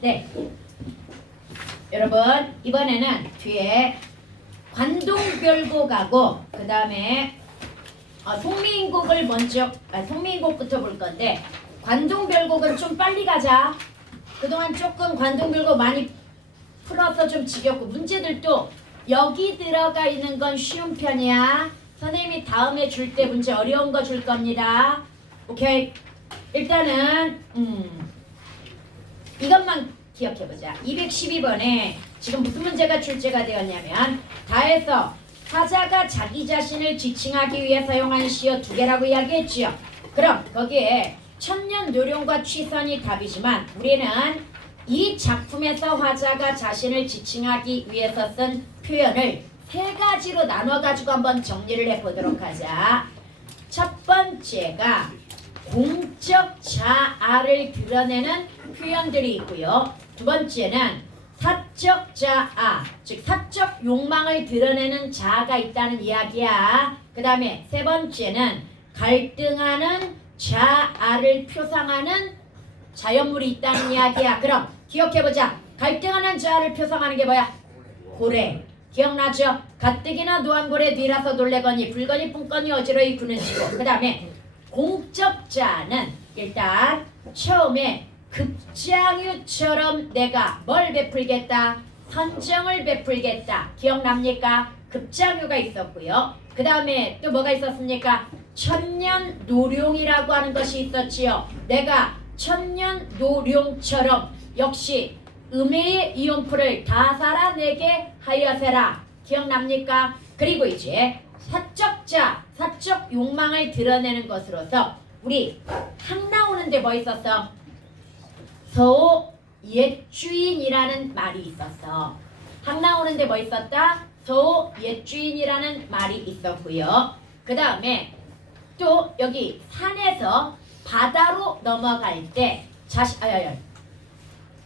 네. 여러분 이번에는 뒤에 관동별곡하고 그 다음에 송미인곡을 먼저 송미인곡부터 볼 건데 관동별곡은 좀 빨리 가자. 그동안 조금 관동별곡 많이 풀어서 좀 지겹고 문제들도 여기 들어가 있는 건 쉬운 편이야. 선생님이 다음에 줄 때 문제 어려운 거 줄 겁니다. 오케이. 일단은 이것만 기억해보자. 212번에 지금 무슨 문제가 출제가 되었냐면 다에서 화자가 자기 자신을 지칭하기 위해 사용한 시어 두 개라고 이야기했지요. 그럼 거기에 천년노룡과 취선이 답이지만 우리는 이 작품에서 화자가 자신을 지칭하기 위해서 쓴 표현을 세 가지로 나눠가지고 한번 정리를 해보도록 하자. 첫 번째가 공적 자아를 드러내는 표현들이 있고요. 두 번째는 사적 자아, 즉 사적 욕망을 드러내는 자아가 있다는 이야기야. 그 다음에 세 번째는 갈등하는 자아를 표상하는 자연물이 있다는 이야기야. 그럼 기억해보자. 갈등하는 자아를 표상하는 게 뭐야? 고래. 기억나죠? 가뜩이나 노안고래 뒤라서 놀래거니 불거니 뿜거니 어지러이 구는지고. 그 다음에 공적자는 일단 처음에 급장유처럼 내가 뭘 베풀겠다? 선정을 베풀겠다. 기억납니까? 급장유가 있었고요. 그 다음에 또 뭐가 있었습니까? 천년노룡이라고 하는 것이 있었지요. 내가 천년노룡처럼 역시 음해의 이용풀을 다 살아내게 하여세라. 기억납니까? 그리고 이제 사적자, 사적 욕망을 드러내는 것으로서 우리 항 나오는데 뭐 있었어? 서호 옛주인이라는 말이 있었어. 항 나오는데 뭐 있었다? 서호 옛주인이라는 말이 있었고요. 그 다음에 또 여기 산에서 바다로 넘어갈 때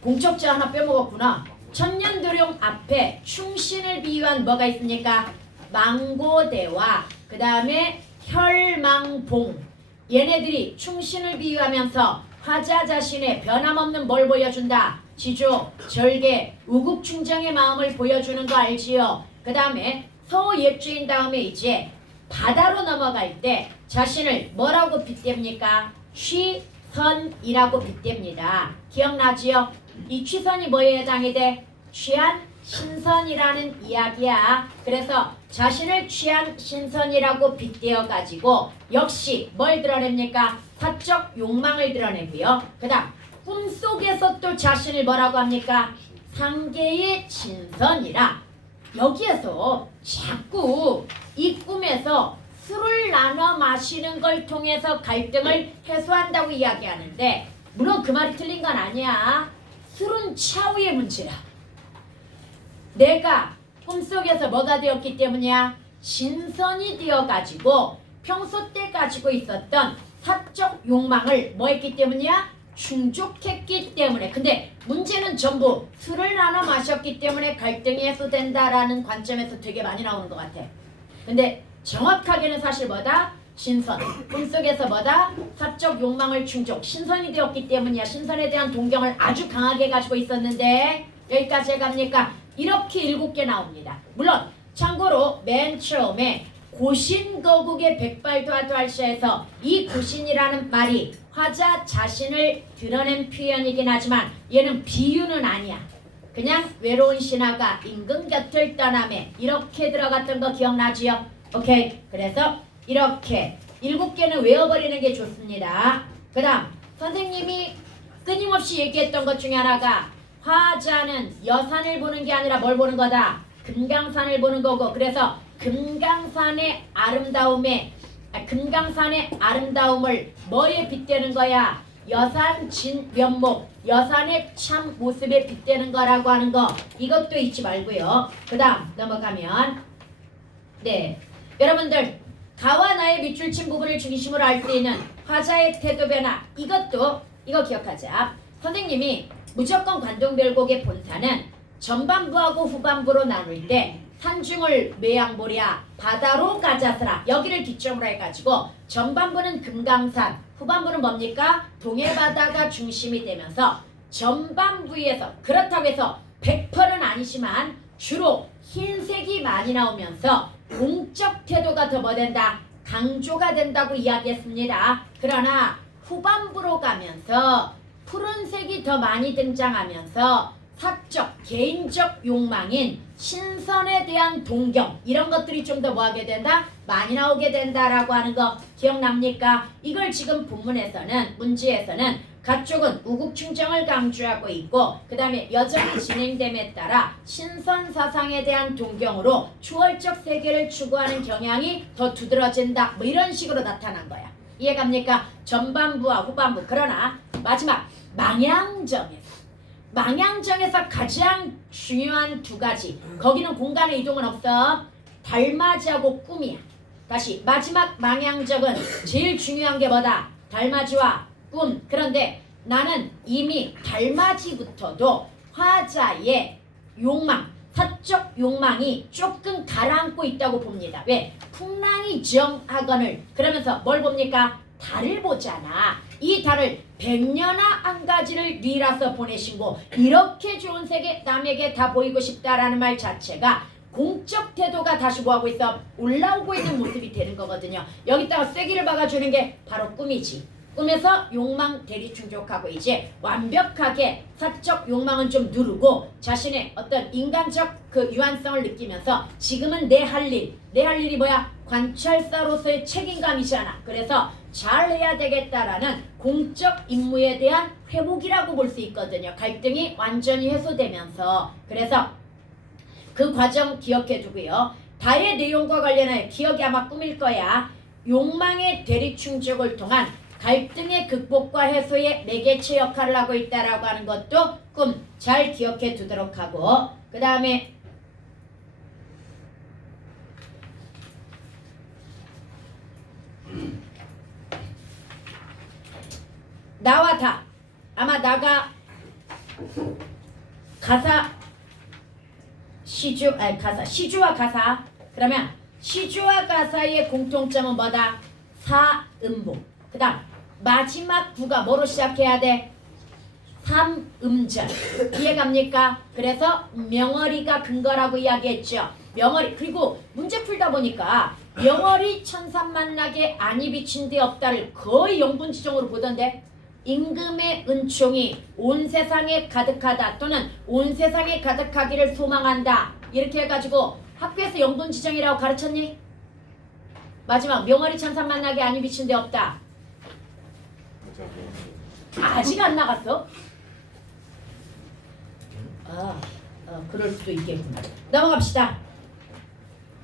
공적자 하나 빼먹었구나. 천년도룡 앞에 충신을 비유한 뭐가 있습니까? 망고대와 그 다음에 혈망봉. 얘네들이 충신을 비유하면서 화자 자신의 변함없는 뭘 보여준다? 지조, 절개, 우국충정의 마음을 보여주는 거 알지요? 그 다음에 서예주인 다음에 이제 바다로 넘어갈 때 자신을 뭐라고 빗댑니까? 취선이라고 빗댑니다. 기억나지요? 이 취선이 뭐에 해당이 돼? 취한 신선이라는 이야기야. 그래서 자신을 취한 신선이라고 빗대어 가지고 역시 뭘 드러냅니까? 사적 욕망을 드러내고요. 그 다음 꿈속에서 또 자신을 뭐라고 합니까? 상계의 신선이라. 여기에서 자꾸 이 꿈에서 술을 나눠 마시는 걸 통해서 갈등을 해소한다고 이야기하는데 물론 그 말이 틀린 건 아니야. 술은 차후의 문제야. 내가 꿈속에서 뭐가 되었기 때문이야? 신선이 되어가지고 평소 때 가지고 있었던 사적 욕망을 뭐 했기 때문이야? 충족했기 때문에. 근데 문제는 전부 술을 나눠 마셨기 때문에 갈등이 해소된다라는 관점에서 되게 많이 나오는 것 같아. 근데 정확하게는 사실 뭐다? 신선. 꿈속에서 뭐다? 사적 욕망을 충족. 신선이 되었기 때문이야. 신선에 대한 동경을 아주 강하게 가지고 있었는데 여기까지 해갑니까? 이렇게 7개 나옵니다. 물론 참고로 맨 처음에 고신거국의 백발도하도할시에서 이 고신이라는 말이 화자 자신을 드러낸 표현이긴 하지만 얘는 비유는 아니야. 그냥 외로운 신하가 임금 곁을 떠나매 이렇게 들어갔던 거 기억나지요? 오케이. 그래서 이렇게 7개는 외워버리는 게 좋습니다. 그 다음 선생님이 끊임없이 얘기했던 것 중에 하나가 화자는 여산을 보는 게 아니라 뭘 보는 거다? 금강산을 보는 거고. 그래서 금강산의 아름다움을 뭐에 빗대는 거야? 여산 진면목, 여산의 참 모습에 빗대는 거라고 하는 거. 이것도 잊지 말고요. 그 다음 넘어가면 네, 여러분들 가와 나의 밑줄 친 부분을 중심으로 알 수 있는 화자의 태도 변화. 이거 기억하자. 선생님이 무조건 관동별곡의 본사는 전반부하고 후반부로 나눌 때 산중을 매양보랴 바다로 가자스라 여기를 기점으로 해가지고 전반부는 금강산, 후반부는 뭡니까? 동해바다가 중심이 되면서 전반부에서 그렇다고 해서 100%는 아니지만 주로 흰색이 많이 나오면서 공적 태도가 더 뭐 된다? 강조가 된다고 이야기했습니다. 그러나 후반부로 가면서 푸른색이 더 많이 등장하면서 사적, 개인적 욕망인 신선에 대한 동경 이런 것들이 좀 더 뭐하게 된다? 많이 나오게 된다라고 하는 거 기억납니까? 이걸 지금 본문에서는 문제에서는 가쪽은 우국충정을 강조하고 있고 그 다음에 여정이 진행됨에 따라 신선 사상에 대한 동경으로 초월적 세계를 추구하는 경향이 더 두드러진다 뭐 이런 식으로 나타난 거야. 이해갑니까? 전반부와 후반부. 그러나 마지막 망향정에서 가장 중요한 두 가지. 거기는 공간의 이동은 없어. 달맞이하고 꿈이야. 다시 마지막 망향정은 제일 중요한 게 뭐다? 달맞이와 꿈. 그런데 나는 이미 달맞이부터도 화자의 욕망, 사적 욕망이 조금 가라앉고 있다고 봅니다. 왜? 풍랑이 정하거늘 그러면서 뭘 봅니까? 달을 보잖아. 이 달을 100년아 한 가지를 리라서 보내신 거 이렇게 좋은 세계 남에게 다 보이고 싶다라는 말 자체가 공적 태도가 다시 뭐하고 있어? 올라오고 있는 모습이 되는 거거든요. 여기다가 쐐기를 박아주는 게 바로 꿈이지. 꿈에서 욕망 대리 충족하고 이제 완벽하게 사적 욕망은 좀 누르고 자신의 어떤 인간적 그 유한성을 느끼면서 지금은 내 할 일이 뭐야? 관찰사로서의 책임감이잖아. 그래서 잘해야 되겠다라는 공적 임무에 대한 회복이라고 볼 수 있거든요. 갈등이 완전히 해소되면서. 그래서 그 과정 기억해 두고요. 다의 내용과 관련해 기억이 아마 꿈일 거야. 욕망의 대리 충족을 통한 갈등의 극복과 해소의 매개체 역할을 하고 있다라고 하는 것도 꿈 잘 기억해 두도록 하고 그 다음에 나와 다 아마 나가 가사 시주와 가사 그러면 시주와 가사의 공통점은 뭐다? 사음보. 그 다음 마지막 구가 뭐로 시작해야 돼? 삼음절. 이해갑니까? 그래서 명어리가 근거라고 이야기했죠. 명어리. 그리고 문제 풀다 보니까 명어리 천삼만나게 안이 비친 데 없다를 거의 영분지정으로 보던데 임금의 은총이 온 세상에 가득하다 또는 온 세상에 가득하기를 소망한다 이렇게 해가지고 학교에서 영분지정이라고 가르쳤니? 마지막 명어리 천삼만나게 안이 비친 데 없다. 아직 안 나갔어? 그럴 수도 있겠구나. 넘어갑시다.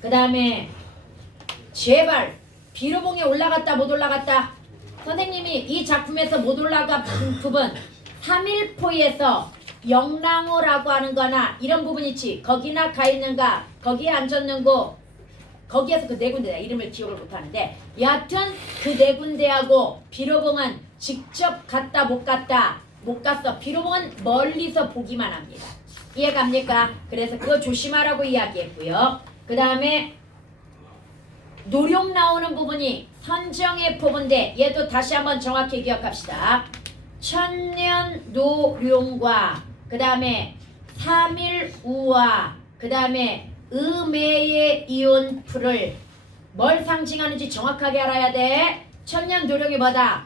그 다음에 제발 비로봉에 올라갔다 못 올라갔다. 선생님이 이 작품에서 못 올라간 부분 3일포에서 영랑호라고 하는 거나 이런 부분 있지. 거기나 가 있는가 거기에 앉았는고 거기에서 그 네 군데다 이름을 기억을 못하는데 여하튼 그 네 군데하고 비로봉은 직접 갔다 못 갔어. 비로봉은 멀리서 보기만 합니다. 이해갑니까? 그래서 그거 조심하라고 이야기했고요. 그 다음에 노룡 나오는 부분이 선정의 포부인데 얘도 다시 한번 정확히 기억합시다. 천년 노룡과 그 다음에 3일 우와 그 다음에 음해의 이온풀을 뭘 상징하는지 정확하게 알아야 돼. 천년 노룡이 뭐다?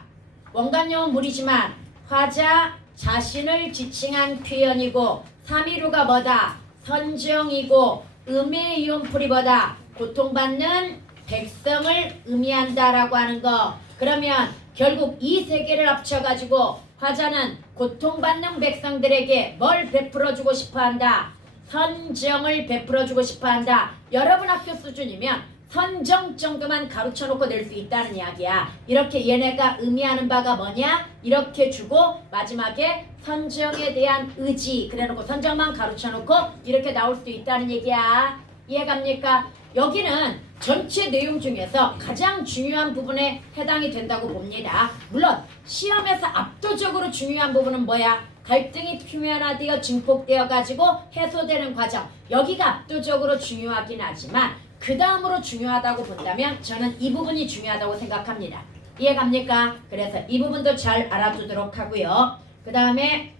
원간용은 물이지만 화자 자신을 지칭한 표현이고 3일우가 뭐다? 선정이고 음해의 이온풀이 뭐다? 고통받는 백성을 의미한다라고 하는 거. 그러면 결국 이 세 개를 합쳐가지고 화자는 고통받는 백성들에게 뭘 베풀어주고 싶어한다? 선정을 베풀어주고 싶어한다. 여러분 학교 수준이면 선정 정도만 가르쳐놓고 낼 수 있다는 이야기야. 이렇게 얘네가 의미하는 바가 뭐냐? 이렇게 주고 마지막에 선정에 대한 의지 그래놓고 선정만 가르쳐놓고 이렇게 나올 수도 있다는 얘기야. 이해갑니까? 여기는 전체 내용 중에서 가장 중요한 부분에 해당이 된다고 봅니다. 물론 시험에서 압도적으로 중요한 부분은 뭐야? 갈등이 표면화되어 증폭되어 가지고 해소되는 과정. 여기가 압도적으로 중요하긴 하지만 그 다음으로 중요하다고 본다면 저는 이 부분이 중요하다고 생각합니다. 이해갑니까? 그래서 이 부분도 잘 알아두도록 하고요. 그 다음에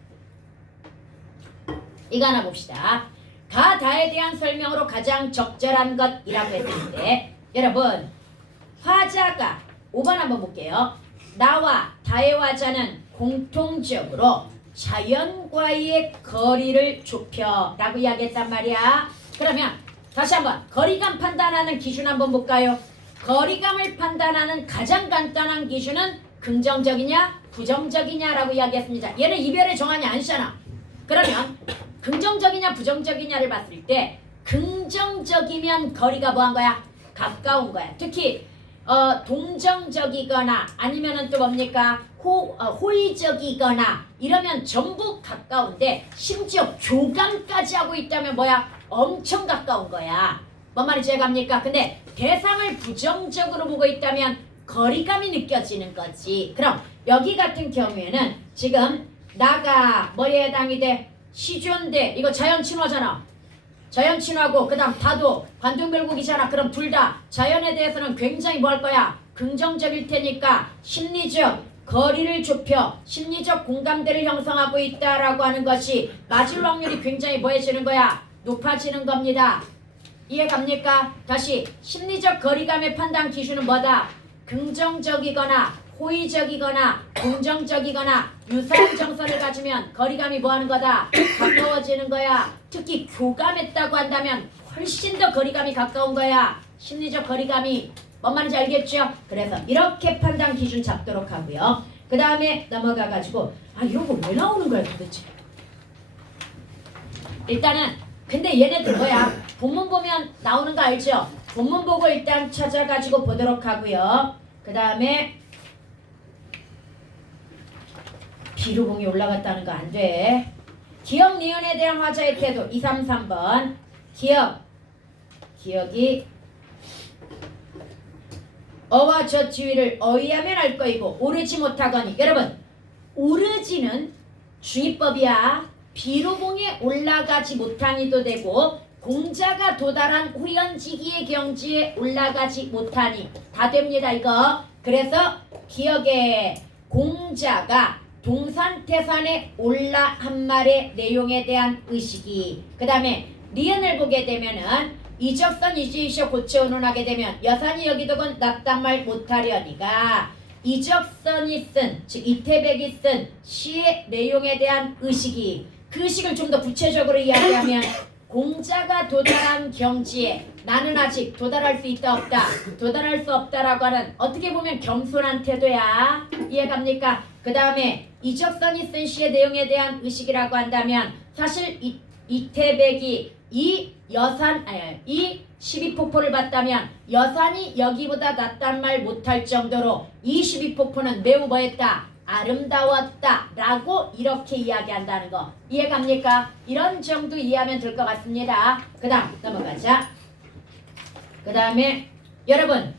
이거 하나 봅시다. 가, 다에 대한 설명으로 가장 적절한 것이라고 했을 때 여러분 화자가 5번 한번 볼게요. 나와 다의 화자는 공통적으로 자연과의 거리를 좁혀 라고 이야기했단 말이야. 그러면 다시 한번 거리감 판단하는 기준 한번 볼까요? 거리감을 판단하는 가장 간단한 기준은 긍정적이냐 부정적이냐라고 이야기했습니다. 얘는 이별의 정한이 아니잖아. 그러면 긍정적이냐 부정적이냐를 봤을 때 긍정적이면 거리가 뭐한 거야? 가까운 거야. 특히 동정적이거나 아니면은 또 뭡니까? 호의적이거나 이러면 전부 가까운데 심지어 교감까지 하고 있다면 뭐야? 엄청 가까운 거야. 뭔 말인지 갑니까? 근데 대상을 부정적으로 보고 있다면 거리감이 느껴지는 거지. 그럼 여기 같은 경우에는 지금 나가 뭐에 해당이 돼? 시조인데 이거 자연친화잖아. 자연친화고 그 다음 다도 관동별곡이잖아. 그럼 둘 다 자연에 대해서는 굉장히 뭐 할 거야? 긍정적일 테니까 심리적 거리를 좁혀 심리적 공감대를 형성하고 있다라고 하는 것이 맞을 확률이 굉장히 뭐해지는 거야? 높아지는 겁니다. 이해 갑니까? 다시 심리적 거리감의 판단 기준은 뭐다? 긍정적이거나 호의적이거나 긍정적이거나 유사한 정서를 가지면 거리감이 뭐하는 거다? 가까워지는 거야. 특히 교감했다고 한다면 훨씬 더 거리감이 가까운 거야. 심리적 거리감이 뭔 말인지 알겠죠? 그래서 이렇게 판단 기준 잡도록 하고요. 그 다음에 넘어가가지고 이런 거 왜 나오는 거야 도대체? 일단은 근데 얘네들 뭐야? 본문 보면 나오는 거 알죠? 본문 보고 일단 찾아가지고 보도록 하고요. 그 다음에 비루봉이 올라갔다는 거 안 돼. 기억, 니은에 대한 화자의 태도 2, 3, 3번 기억이 어와 저 지위를 어휘하면 알 거이고 오르지 못하거니 여러분 오르지는 주의법이야. 비루봉에 올라가지 못하니도 되고 공자가 도달한 후연지기의 경지에 올라가지 못하니 다 됩니다 이거. 그래서 기억에 공자가 동산태산에 올라 한 말의 내용에 대한 의식이 그 다음에 리은을 보게 되면은 이적선 이지이셔 고체운운 하게 되면 여산이 여기도건 납단말 못하려니가 이적선이 쓴 즉 이태백이 쓴 시의 내용에 대한 의식이 그 의식을 좀 더 구체적으로 이야기하면 공자가 도달한 경지에 나는 아직 도달할 수 있다 없다 도달할 수 없다라고 하는 어떻게 보면 겸손한 태도야. 이해갑니까? 그 다음에 이적선이 쓴 시의 내용에 대한 의식이라고 한다면 사실 이태백이 이 12폭포를 봤다면 여산이 여기보다 낫단 말 못할 정도로 이 12폭포는 매우 뭐했다? 아름다웠다 라고 이렇게 이야기한다는 거 이해갑니까? 이런 정도 이해하면 될 것 같습니다. 그 다음 넘어가자. 그 다음에 여러분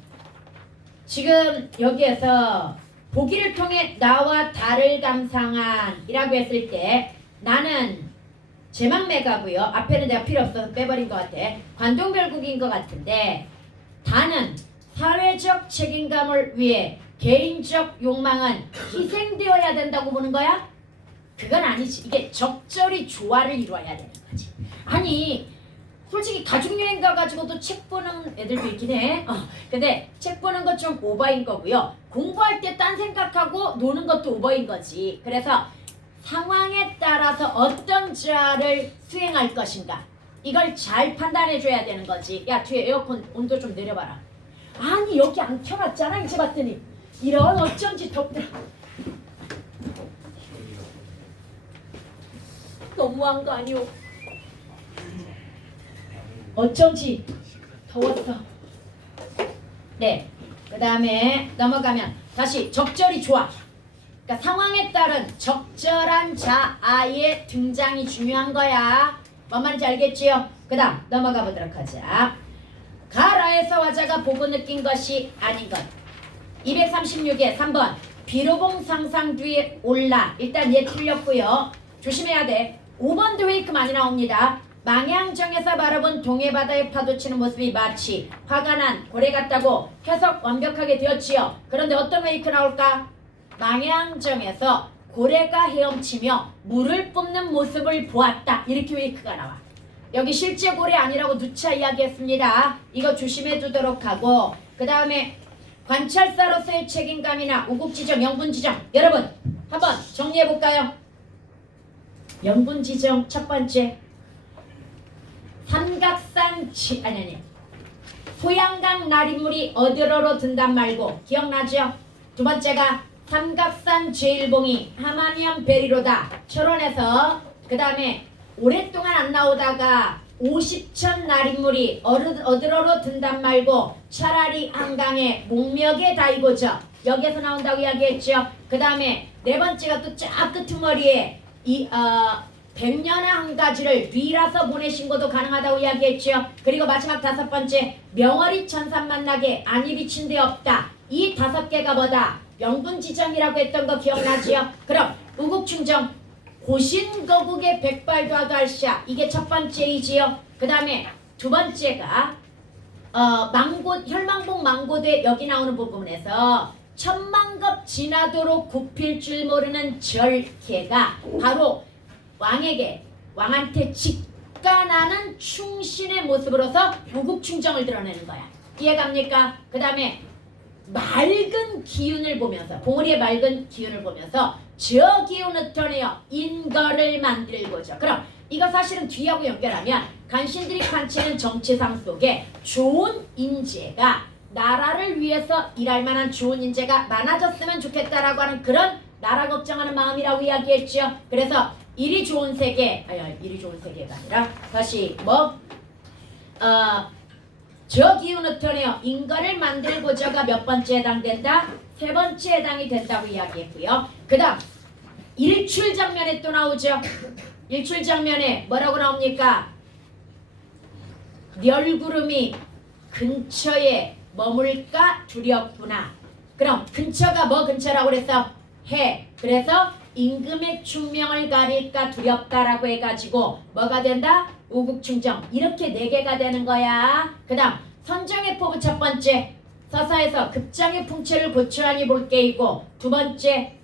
지금 여기에서 보기를 통해 나와 다를 감상한 이라고 했을 때 나는 제막매가고요. 앞에는 내가 필요 없어서 빼버린 것 같아. 관동별국인 것 같은데 다는 사회적 책임감을 위해 개인적 욕망은 희생되어야 된다고 보는 거야? 그건 아니지. 이게 적절히 조화를 이루어야 되는 거지. 아니 솔직히 가족여행 가가지고도 책 보는 애들도 있긴 해. 근데 책 보는 것 좀 오버인 거고요. 공부할 때 딴 생각하고 노는 것도 오버인 거지. 그래서 상황에 따라서 어떤 자를 수행할 것인가 이걸 잘 판단해 줘야 되는 거지. 야 뒤에 에어컨 온도 좀 내려봐라. 아니 여기 안 켜놨잖아 이제 봤더니 이런 어쩐지 덥더라. 너무한 거 아니오? 어쩐지 더웠어. 네, 그 다음에 넘어가면 다시 적절히 좋아. 그러니까 상황에 따른 적절한 자아의 등장이 중요한 거야. 뭔 말인지 알겠지요? 그 다음 넘어가 보도록 하자. 가라에서 화자가 보고 느낀 것이 아닌 것 236에 3번 비로봉 상상 뒤에 올라 일단 얘 틀렸고요. 조심해야 돼. 5번도 웨이크 많이 나옵니다. 망향정에서 바라본 동해바다에 파도치는 모습이 마치 화가 난 고래 같다고 해석 완벽하게 되었지요. 그런데 어떤 웨이크 나올까? 망향정에서 고래가 헤엄치며 물을 뿜는 모습을 보았다. 이렇게 웨이크가 나와. 여기 실제 고래 아니라고 누차 이야기했습니다. 이거 조심해 두도록 하고, 그 다음에 관찰사로서의 책임감이나 우국지정, 영분지정, 여러분 한번 정리해볼까요? 영분지정 첫 번째, 삼각산 소양강 나린물이 어디로로 든단 말고 기억나죠? 두 번째가 삼각산 제일봉이 함하면 베리로다. 철원에서 그 다음에 오랫동안 안 나오다가 50천 나린물이 어디로로 든단 말고 차라리 한강에 목멱에 닿이고저 여기에서 나온다고 이야기했죠. 그 다음에 네 번째가 또 쫙 끄트머리에 백년의 한 가지를 뒤라서 보내신 것도 가능하다고 이야기했죠. 그리고 마지막 다섯 번째, 명월이 천산 만나게 안이 비친 데 없다. 이 다섯 개가 뭐다? 명분지정이라고 했던 거 기억나지요? 그럼 우국충정, 고신거국의 백발도하갈샤, 이게 첫 번째이지요. 그 다음에 두 번째가 혈망복 망고대 여기 나오는 부분에서 천만급 지나도록 굽힐 줄 모르는 절개가 바로 왕한테 직관하는 충신의 모습으로서 우국충정을 드러내는 거야. 이해갑니까? 그 다음에 맑은 기운을 보면서, 봉우리의 맑은 기운을 보면서 저 기운을 터내어 인거를 만들고죠. 그럼 이거 사실은 뒤하고 연결하면 간신들이 관치는 정치상 속에 좋은 인재가 나라를 위해서 일할 만한 좋은 인재가 많아졌으면 좋겠다라고 하는 그런 나라 걱정하는 마음이라고 이야기했죠. 그래서 일이 좋은 세계, 일이 좋은 세계가 아니라 다시 저 기운을 터내어 인간을 만들고자가 몇 번째 해당된다? 세 번째 해당이 된다고 이야기했고요. 그 다음 일출 장면에 또 나오죠. 일출 장면에 뭐라고 나옵니까? 멸구름이 근처에 머물까 두렵구나. 그럼 근처가 뭐 근처라고 그랬어? 해. 그래서 임금의 충명을 가릴까 두렵다라고 해가지고 뭐가 된다? 우국충정. 이렇게 네 개가 되는 거야. 그 다음 선정의 포부 첫 번째, 서사에서 급장의 풍채를 고추하니 볼 게이고, 두 번째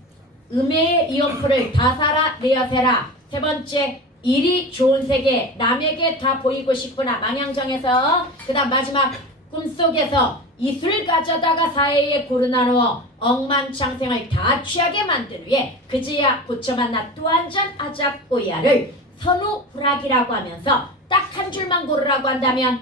음해의 이어풀을 다 살아 내어세라. 세 번째 일이 좋은 세계 남에게 다 보이고 싶구나. 망향정에서. 그 다음 마지막 꿈속에서 이술 가져다가 사회에 고르나누어 억만창생을 다 취하게 만든 후에 그제야 고쳐 만나 또 한잔 아잡고야를 선우불락이라고 하면서 딱 한 줄만 고르라고 한다면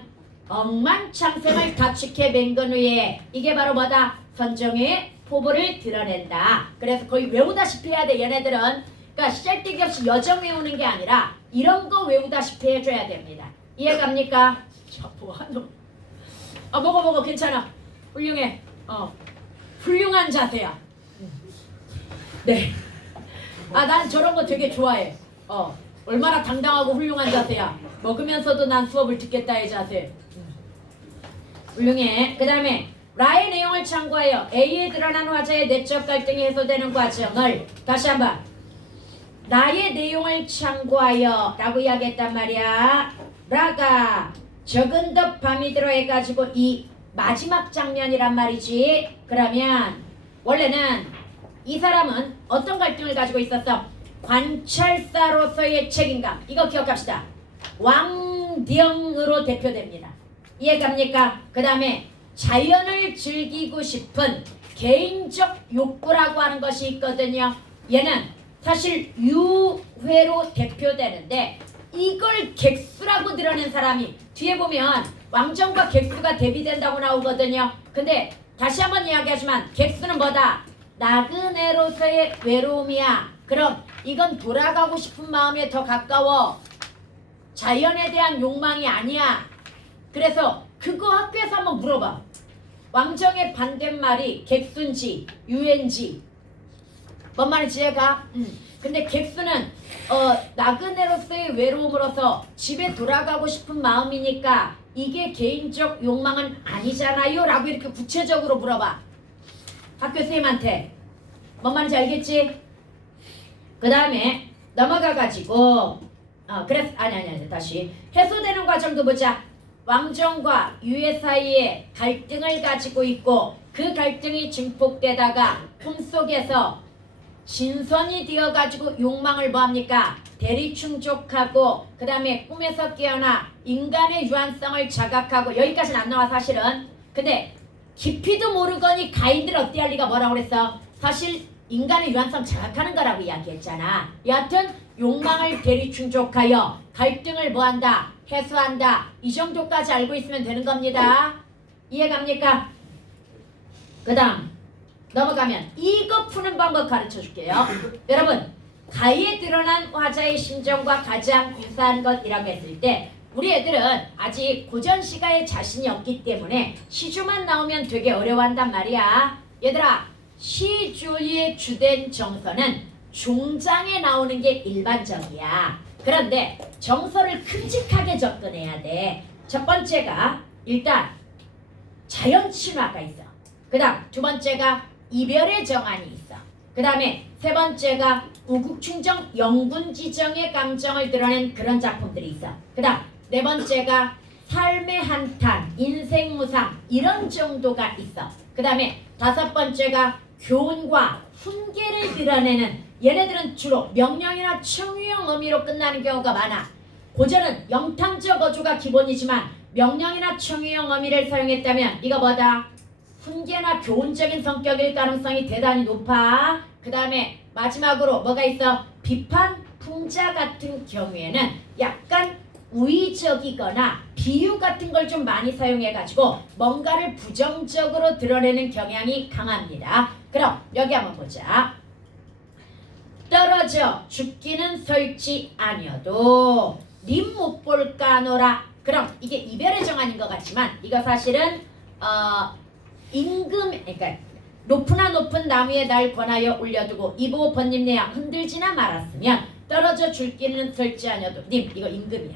억만창생을 가축해 맹근 후에 이게 바로 뭐다? 선정의 포부를 드러낸다. 그래서 거의 외우다시피 해야 돼. 얘네들은 그러니까 시잘데기 없이 여정 외우는 게 아니라 이런 거 외우다시피 해줘야 됩니다. 이해갑니까? 자, 뭐하노? 먹어 괜찮아. 훌륭해. 훌륭한 자세야. 네. 난 저런 거 되게 좋아해. 얼마나 당당하고 훌륭한 자세야. 먹으면서도 난 수업을 듣겠다의 자세. 훌륭해. 그 다음에 라의 내용을 참고하여 A에 드러난 화자의 내적 갈등이 해소되는 과정을 다시 한번 라의 내용을 참고하여 라고 이야기했단 말이야. 라가 적은 듯 밤이 들어 해가지고 이 마지막 장면이란 말이지. 그러면 원래는 이 사람은 어떤 갈등을 가지고 있었어? 관찰사로서의 책임감. 이거 기억합시다. 왕병으로 대표됩니다. 이해갑니까? 그 다음에 자연을 즐기고 싶은 개인적 욕구라고 하는 것이 있거든요. 얘는 사실 유회로 대표되는데 이걸 객수라고 드러낸 사람이 뒤에 보면 왕정과 객수가 대비된다고 나오거든요. 근데 다시 한번 이야기하지만 객수는 뭐다? 나그네로서의 외로움이야. 그럼 이건 돌아가고 싶은 마음에 더 가까워. 자연에 대한 욕망이 아니야. 그래서 그거 학교에서 한번 물어봐. 왕정의 반대말이 객수인지 유엔지 뭔 말인지 이해가? 근데 객수는 나그네로서의 외로움으로서 집에 돌아가고 싶은 마음이니까 이게 개인적 욕망은 아니잖아요 라고 이렇게 구체적으로 물어봐. 학교 선생님한테. 뭔 말인지 알겠지? 그 다음에 넘어가가지고 그래서 아니 다시 해소되는 과정도 보자. 왕정과 유해 사이에 갈등을 가지고 있고 그 갈등이 증폭되다가 꿈속에서 신선이 되어가지고 욕망을 뭐합니까? 대리충족하고 그 다음에 꿈에서 깨어나 인간의 유한성을 자각하고 여기까지는 안 나와 사실은. 근데 깊이도 모르거니 가인들 어때 할 리가 뭐라고 그랬어? 사실 인간의 유한성 자각하는 거라고 이야기했잖아. 여하튼 욕망을 대리충족하여 갈등을 뭐한다? 해소한다. 이 정도까지 알고 있으면 되는 겁니다. 이해갑니까? 그 다음 넘어가면 이거 푸는 방법 가르쳐 줄게요. 여러분 가에 드러난 화자의 심정과 가장 유사한 것이라고 했을 때 우리 애들은 아직 고전 시가에 자신이 없기 때문에 시주만 나오면 되게 어려워한단 말이야. 얘들아 시주의 주된 정서는 중장에 나오는 게 일반적이야. 그런데 정서를 큼직하게 접근해야 돼. 첫 번째가 일단 자연 친화가 있어. 그 다음 두 번째가 이별의 정안이 있어. 그 다음에 세 번째가 우국충정 영분지정의 감정을 드러낸 그런 작품들이 있어. 그 다음 네 번째가 삶의 한탄, 인생무상 이런 정도가 있어. 그 다음에 다섯 번째가 교훈과 훈계를 드러내는 얘네들은 주로 명령이나 청유형 의미로 끝나는 경우가 많아. 고전은 영탕적 어조가 기본이지만 명령이나 청유형 의미를 사용했다면 이거 뭐다? 훈계나 교훈적인 성격일 가능성이 대단히 높아. 그 다음에 마지막으로 뭐가 있어? 비판, 풍자 같은 경우에는 약간 우의적이거나 비유 같은 걸 좀 많이 사용해가지고 뭔가를 부정적으로 드러내는 경향이 강합니다. 그럼 여기 한번 보자. 떨어져 죽기는 설지 아니어도 님 못 볼까노라. 그럼 이게 이별의 정안인 것 같지만 이거 사실은 임금 그러니까 높으나 높은 나무에 날 권하여 올려두고 이보 번님 내야 흔들지나 말았으면 떨어져 줄기는 설지 아니어도 님 이거 임금이야.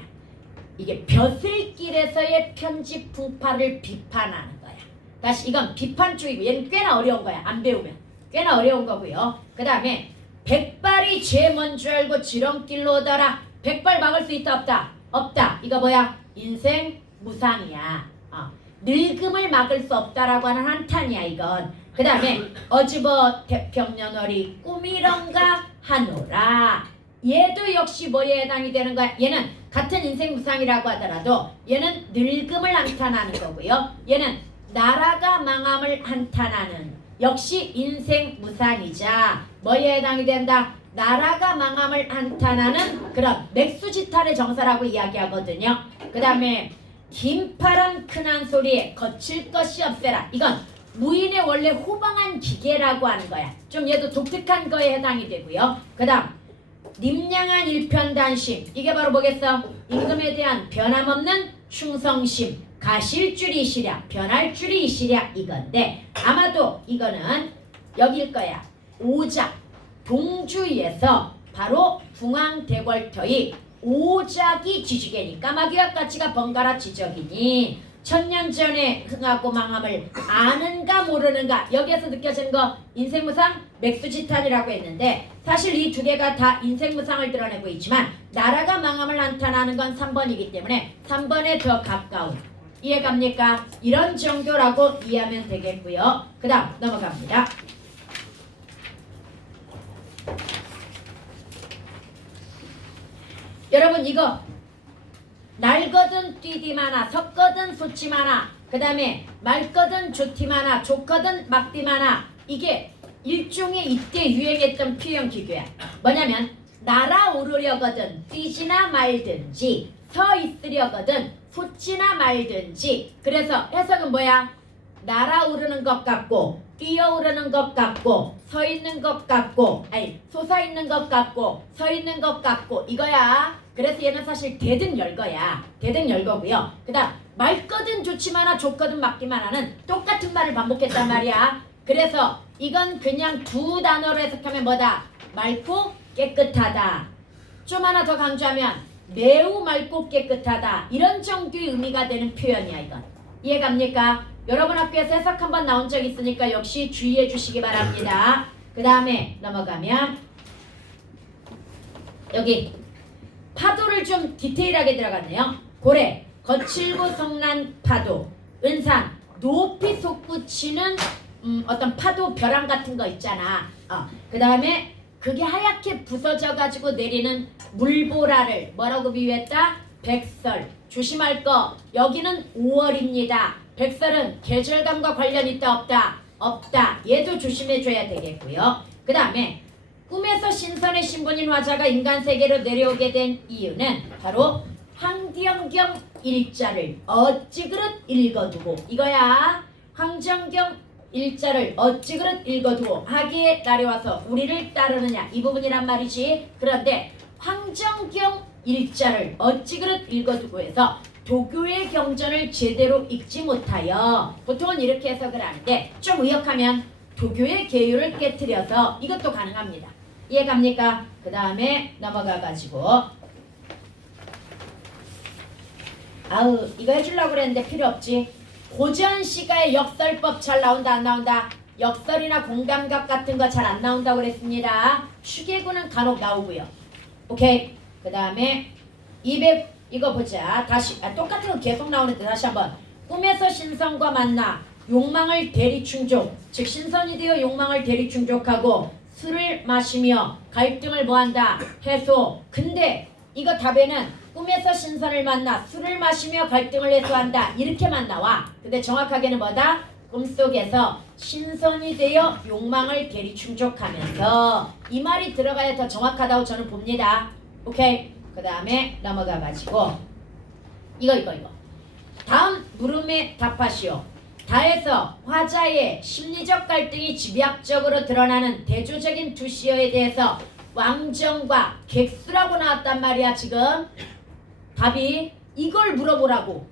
이게 벼슬길에서의 편집 풍파를 비판하는 거야. 다시 이건 비판 쪽이고 얘는 꽤나 어려운 거야. 안 배우면 꽤나 어려운 거고요. 그 다음에 백발이 죄 뭔 줄 알고 지렁길로 오더라. 백발 막을 수 있다 없다? 없다. 이거 뭐야? 인생 무상이야. 늙음을 막을 수 없다라고 하는 한탄이야 이건. 그 다음에 어지버 태평년월이 꿈이런가 하노라. 얘도 역시 뭐에 해당이 되는 거야? 얘는 같은 인생 무상이라고 하더라도 얘는 늙음을 한탄하는 거고요. 얘는 나라가 망함을 한탄하는 역시 인생 무상이자 뭐에 해당이 된다? 나라가 망함을 한탄하는 그런 맥수지탈의 정서라고 이야기하거든요. 그 다음에 긴파람 큰한 소리에 거칠 것이 없애라. 이건 무인의 원래 호방한 기계라고 하는 거야. 좀 얘도 독특한 거에 해당이 되고요. 그 다음 님량한 일편단심. 이게 바로 뭐겠어? 임금에 대한 변함없는 충성심. 가실 줄이 이시랴 변할 줄이 이시랴 이건데 아마도 이거는 여길 거야. 오작 동주에서 바로 중앙대궐터의 오작이 지주개니 까마귀와 까치가 번갈아 지적이니 천년 전에 흥하고 망함을 아는가 모르는가 여기에서 느껴지는 거 인생무상 맥수지탄이라고 했는데 사실 이 두 개가 다 인생무상을 드러내고 있지만 나라가 망함을 한탄하는 건 3번이기 때문에 3번에 더 가까운 이해갑니까? 이런 정도라고 이해하면 되겠고요. 그 다음 넘어갑니다. 여러분 이거 날거든 뛰디마나 섰거든 솟지마나 그 다음에 말거든 좋디마나 좋거든 막디마나 이게 일종의 이때 유행했던 표현 기교야. 뭐냐면 날아오르려거든 뛰지나 말든지 서 있으려거든 솟지나 말든지. 그래서 해석은 뭐야? 날아오르는 것 같고 뛰어오르는 것 같고 서 있는 것 같고 아니 솟아 있는 것 같고 서 있는 것 같고 이거야. 그래서 얘는 사실 대등 열거야. 대등 열거고요. 그 다음 맑거든 좋지마나 좋거든 막기마나는 똑같은 말을 반복했단 말이야. 그래서 이건 그냥 두 단어로 해석하면 뭐다? 맑고 깨끗하다. 좀 하나 더 강조하면 매우 맑고 깨끗하다. 이런 정도의 의미가 되는 표현이야 이건. 이해갑니까? 여러분 학교에서 해석 한번 나온 적 있으니까 역시 주의해 주시기 바랍니다. 그 다음에 넘어가면 여기 파도를 좀 디테일하게 들어갔네요. 고래, 거칠고 성난 파도, 은산, 높이 솟구치는 어떤 파도 벼랑 같은 거 있잖아. 그 다음에 그게 하얗게 부서져 가지고 내리는 물보라를 뭐라고 비유했다? 백설. 조심할 거. 여기는 5월입니다. 백설은 계절감과 관련 있다 없다? 없다. 얘도 조심해 줘야 되겠고요. 그 다음에 꿈에서 신선의 신분인 화자가 인간 세계로 내려오게 된 이유는 바로 황정경 일자를 어찌 그릇 읽어두고 이거야. 황정경 일자를 어찌 그릇 읽어두고 하기에 날이 와서 우리를 따르느냐 이 부분이란 말이지. 그런데 황정경 일자를 어찌 그릇 읽어두고 해서 도교의 경전을 제대로 읽지 못하여 보통은 이렇게 해석을 하는데 좀 의역하면 도교의 계율을 깨트려서 이것도 가능합니다. 이해갑니까? 그 다음에 넘어가가지고 아우 이거 해주려고 그랬는데 필요 없지. 고전시가의 역설법 잘 나온다 안 나온다? 역설이나 공감각 같은 거 잘 안 나온다고 그랬습니다. 추계구는 간혹 나오고요. 오케이. 그 다음에 200 이거 보자. 다시 똑같은 거 계속 나오는데 다시 한번. 꿈에서 신선과 만나 욕망을 대리충족 즉 신선이 되어 욕망을 대리충족하고 술을 마시며 갈등을 뭐한다? 해소. 근데 이거 답에는 꿈에서 신선을 만나 술을 마시며 갈등을 해소한다 이렇게만 나와. 근데 정확하게는 뭐다? 꿈속에서 신선이 되어 욕망을 대리충족하면서 이 말이 들어가야 더 정확하다고 저는 봅니다. 오케이. 그 다음에 넘어가가지고 이거 다음 물음에 답하시오. 다에서 화자의 심리적 갈등이 집약적으로 드러나는 대조적인 두 시어에 대해서 왕정과 객수라고 나왔단 말이야. 지금 답이 이걸 물어보라고.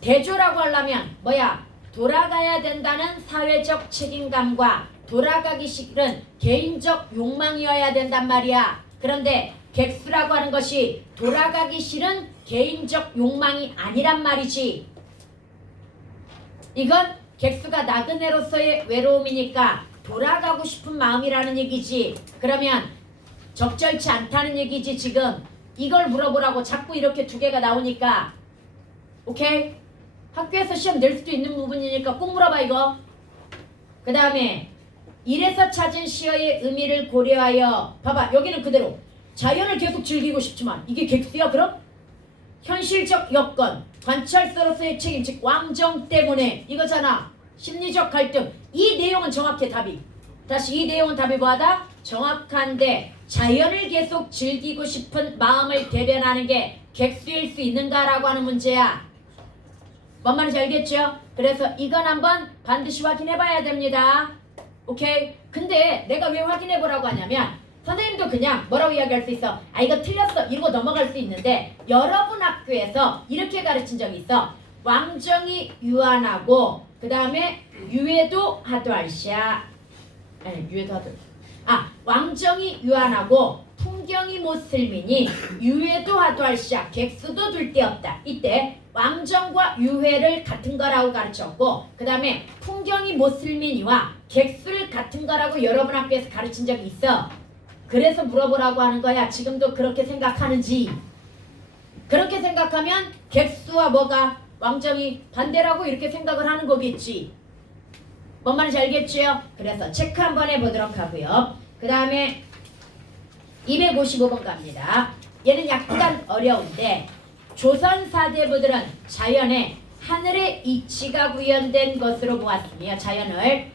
대조라고 하려면 뭐야? 돌아가야 된다는 사회적 책임감과 돌아가기 싫은 개인적 욕망이어야 된단 말이야. 그런데 객수라고 하는 것이 돌아가기 싫은 개인적 욕망이 아니란 말이지. 이건 객수가 나그네로서의 외로움이니까 돌아가고 싶은 마음이라는 얘기지. 그러면 적절치 않다는 얘기지. 지금 이걸 물어보라고. 자꾸 이렇게 두 개가 나오니까. 오케이? 학교에서 시험 낼 수도 있는 부분이니까 꼭 물어봐 이거. 그 다음에 이래서 찾은 시어의 의미를 고려하여 봐봐. 여기는 그대로 자연을 계속 즐기고 싶지만 이게 객수야 그럼? 현실적 여건 관찰서로서의 책임 즉 왕정 때문에 이거잖아. 심리적 갈등. 이 내용은 정확해 답이. 다시 이 내용은 답이 뭐하다? 정확한데 자연을 계속 즐기고 싶은 마음을 대변하는 게 객수일 수 있는가라고 하는 문제야. 뭔 말인지 알겠죠? 그래서 이건 한번 반드시 확인해 봐야 됩니다. 오케이? 근데 내가 왜 확인해 보라고 하냐면 선생님도 그냥 뭐라고 이야기할 수 있어. 아 이거 틀렸어 이러고 넘어갈 수 있는데 여러분 학교에서 이렇게 가르친 적이 있어. 왕정이 유한하고 그 다음에 유해도 하도할시야. 아니 유해도 하도. 왕정이 유한하고 풍경이 못슬미니 유해도 하도할시야. 객수도 둘 데 없다. 이때 왕정과 유해를 같은 거라고 가르쳤고 그 다음에 풍경이 못슬미니와 객수를 같은 거라고 여러분 학교에서 가르친 적이 있어. 그래서 물어보라고 하는 거야. 지금도 그렇게 생각하는지. 그렇게 생각하면 객수와 뭐가 왕정이 반대라고 이렇게 생각을 하는 거겠지. 뭔 말인지 알겠지요? 그래서 체크 한번 해보도록 하고요. 그 다음에 255번 갑니다. 얘는 약간 어려운데 조선 사대부들은 자연에 하늘의 이치가 구현된 것으로 보았으며 자연을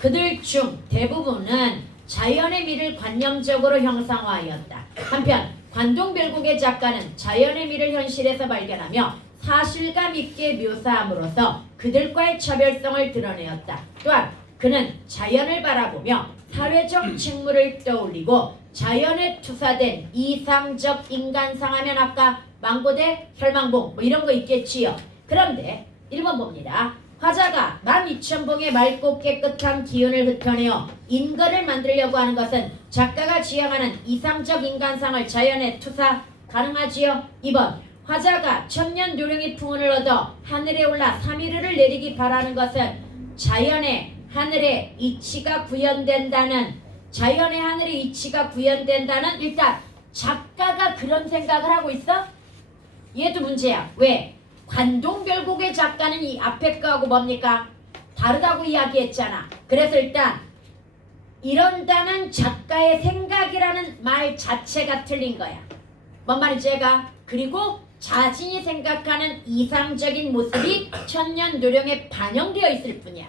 그들 중 대부분은 자연의 미를 관념적으로 형상화하였다. 한편 관동별국의 작가는 자연의 미를 현실에서 발견하며 사실감 있게 묘사함으로써 그들과의 차별성을 드러내었다. 또한 그는 자연을 바라보며 사회적 징물을 떠올리고 자연에 투사된 이상적 인간상 하면 아까 망고대 혈망봉 뭐 이런 거 있겠지요. 그런데 1번 봅니다. 화자가 12,000봉의 맑고 깨끗한 기운을 흩어내어 인간을 만들려고 하는 것은 작가가 지향하는 이상적 인간상을 자연에 투사 가능하지요? 2번 화자가 천년 요령의 풍운을 얻어 하늘에 올라 삼위를 내리기 바라는 것은 자연의 하늘의 이치가 구현된다는 자연의 하늘의 이치가 구현된다는 일단 작가가 그런 생각을 하고 있어? 얘도 문제야. 왜? 관동별곡의 작가는 이 앞에 거하고 뭡니까? 다르다고 이야기했잖아. 그래서 일단 이런다는 작가의 생각이라는 말 자체가 틀린 거야. 뭔 말인지 얘가. 그리고 자신이 생각하는 이상적인 모습이 천년누령에 반영되어 있을 뿐이야.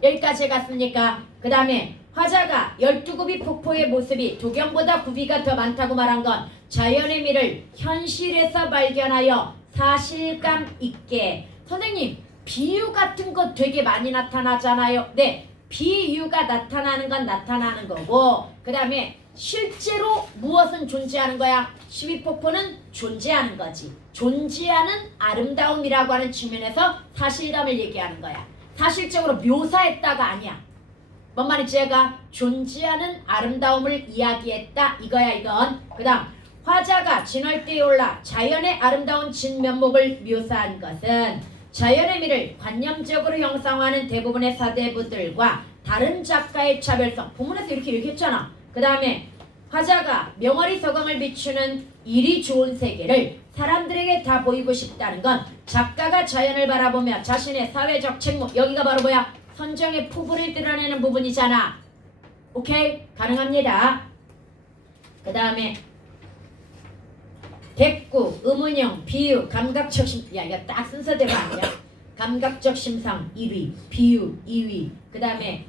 여기까지 갔습니까? 그 다음에 화자가 12굽이 폭포의 모습이 도경보다 굽이가 더 많다고 말한 건 자연의 미를 현실에서 발견하여 사실감 있게. 선생님, 비유 같은 거 되게 많이 나타나잖아요. 네, 비유가 나타나는 건 나타나는 거고, 그 다음에 실제로 무엇은 존재하는 거야? 12폭포는 존재하는 거지. 존재하는 아름다움이라고 하는 측면에서 사실감을 얘기하는 거야. 사실적으로 묘사했다가 아니야. 뭔 말인지 얘가. 존재하는 아름다움을 이야기했다 이거야 이건. 그 다음 화자가 진월대에 올라 자연의 아름다운 진면목을 묘사한 것은 자연의 미를 관념적으로 형상화하는 대부분의 사대부들과 다른 작가의 차별성. 본문에서 이렇게 얘기했잖아. 그 다음에 화자가 명월이 서광을 비추는 이리 좋은 세계를 사람들에게 다 보이고 싶다는 건 작가가 자연을 바라보며 자신의 사회적 책무, 여기가 바로 뭐야? 선정의 포부를 드러내는 부분이잖아. 오케이? 가능합니다. 그 다음에 백구, 의문형, 비유, 감각적 심, 야 이거 딱 순서대로 아니야? 감각적 심상 1위, 비유 2위. 그 다음에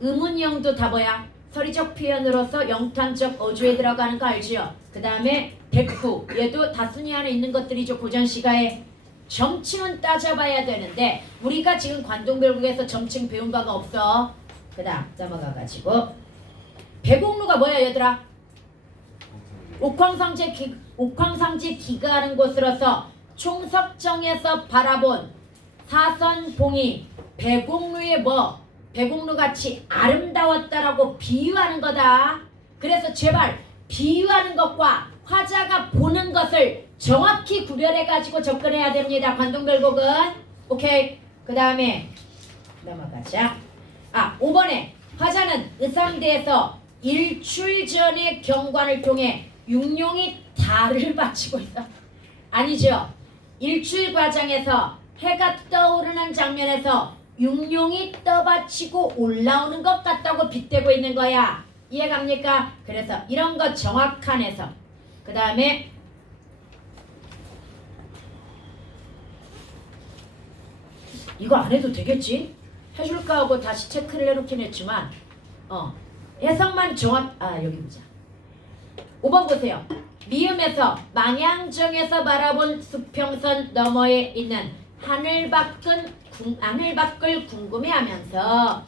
의문형도 다 뭐야? 서리적 표현으로서 영탄적 어조에 들어가는 거 알지요? 그 다음에 백구, 얘도 다순위 안에 있는 것들이죠. 고전시가에. 점칭은 따져봐야 되는데 우리가 지금 관동별국에서 점칭 배운 바가 없어. 그 다음 넘어가가지고 백옥루가 뭐야 얘들아? 옥황상제 기가하는 곳으로서 총석정에서 바라본 사선봉이 백옥루의 뭐? 백옥루같이 아름다웠다라고 비유하는 거다. 그래서 제발 비유하는 것과 화자가 보는 것을 정확히 구별해가지고 접근해야 됩니다. 관동별곡은. 오케이. 그 다음에 넘어가자. 5번에 화자는 의상대에서 일출 전의 경관을 통해 육룡이 달을 바치고 있어. 아니죠. 일출 과정에서 해가 떠오르는 장면에서 육룡이 떠받치고 올라오는 것 같다고 빗대고 있는 거야. 이해갑니까? 그래서 이런 거 정확한 해석. 그 다음에 이거 안 해도 되겠지? 해줄까 하고 다시 체크를 해놓긴 했지만 해석만 여기 보자. 5번 보세요. 미음에서 망향정에서 바라본 수평선 너머에 있는 하늘밖을 궁금해하면서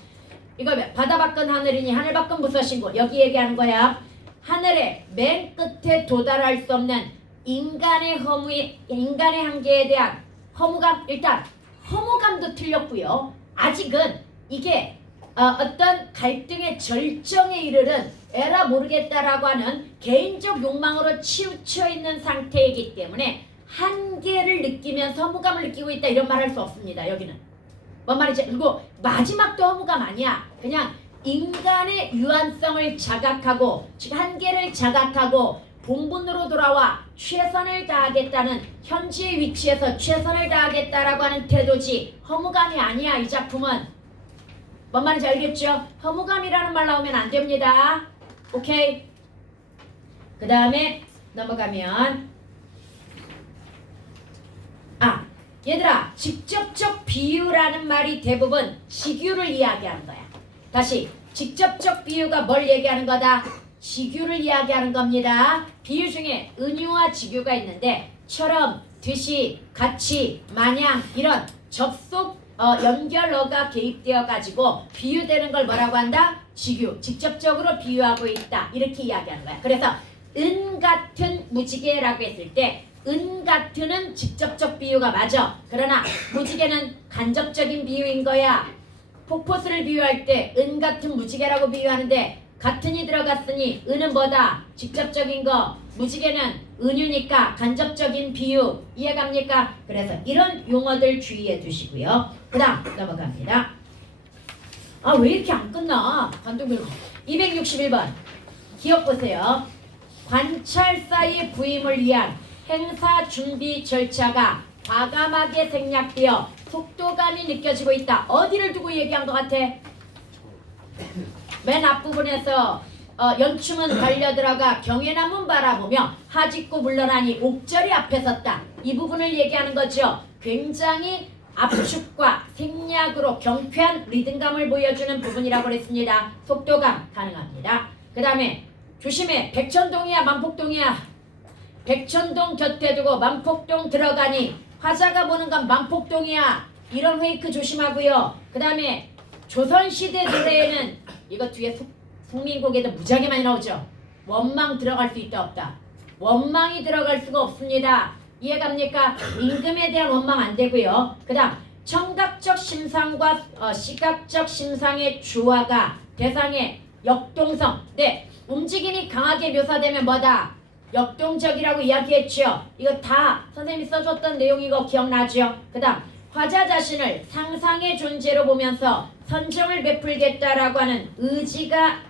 이거 바다 밖은 하늘이니 하늘 밖은 무엇인고 여기 얘기하는 거야. 하늘의 맨 끝에 도달할 수 없는 인간의 한계에 대한 허무감. 일단 허무감도 틀렸고요. 아직은 이게 어떤 갈등의 절정에 이르는 에라 모르겠다라고 하는 개인적 욕망으로 치우쳐 있는 상태이기 때문에 한계를 느끼면서 허무감을 느끼고 있다 이런 말 할 수 없습니다. 여기는 뭔 말이지? 그리고 마지막도 허무감 아니야. 그냥 인간의 유한성을 자각하고 즉 한계를 자각하고 본분으로 돌아와 최선을 다하겠다는 현지의 위치에서 최선을 다하겠다라고 하는 태도지 허무감이 아니야. 이 작품은 뭔 말인지 알겠죠? 허무감이라는 말 나오면 안 됩니다. 오케이. 그 다음에 넘어가면 얘들아, 직접적 비유라는 말이 대부분 직유를 이야기하는 거야. 다시 직접적 비유가 뭘 얘기하는 거다? 직유를 이야기하는 겁니다. 비유 중에 은유와 직유가 있는데 처럼, 듯이, 같이, 마냥 이런 접속 연결어가 개입되어 가지고 비유되는 걸 뭐라고 한다? 직유. 직접적으로 비유하고 있다. 이렇게 이야기하는 거야. 그래서 은 같은 무지개라고 했을 때 은 같은은 직접적 비유가 맞아. 그러나 무지개는 간접적인 비유인 거야. 폭포수를 비유할 때 은 같은 무지개라고 비유하는데 같은이 들어갔으니 은은 뭐다? 직접적인 거. 무지개는 은유니까 간접적인 비유. 이해갑니까? 그래서 이런 용어들 주의해 두시고요. 그 다음 넘어갑니다. 왜 이렇게 안 끝나? 관동별곡 261번 기억 보세요. 관찰사의 부임을 위한 행사 준비 절차가 과감하게 생략되어 속도감이 느껴지고 있다. 어디를 두고 얘기한 것 같아? 맨 앞부분에서 연충은 달려들어가 경외나무 바라보며 하짓고 물러나니 옥절이 앞에 섰다. 이 부분을 얘기하는 거죠. 굉장히 압축과 생략으로 경쾌한 리듬감을 보여주는 부분이라고 했습니다. 속도감 가능합니다. 그 다음에 조심해. 백천동이야 만폭동이야. 백천동 곁에 두고 만폭동 들어가니 화자가 보는 건 만폭동이야. 이런 페이크 조심하고요. 그 다음에 조선시대 노래에는 이거 뒤에 송민곡에도 무지하게 많이 나오죠. 원망 들어갈 수 있다 없다. 원망이 들어갈 수가 없습니다. 이해갑니까? 임금에 대한 원망 안 되고요. 그 다음 청각적 심상과 시각적 심상의 주화가 대상의 역동성. 네, 움직임이 강하게 묘사되면 뭐다? 역동적이라고 이야기했죠. 이거 다 선생님이 써줬던 내용이고 기억나죠? 그 다음 화자 자신을 상상의 존재로 보면서 선정을 베풀겠다라고 하는 의지가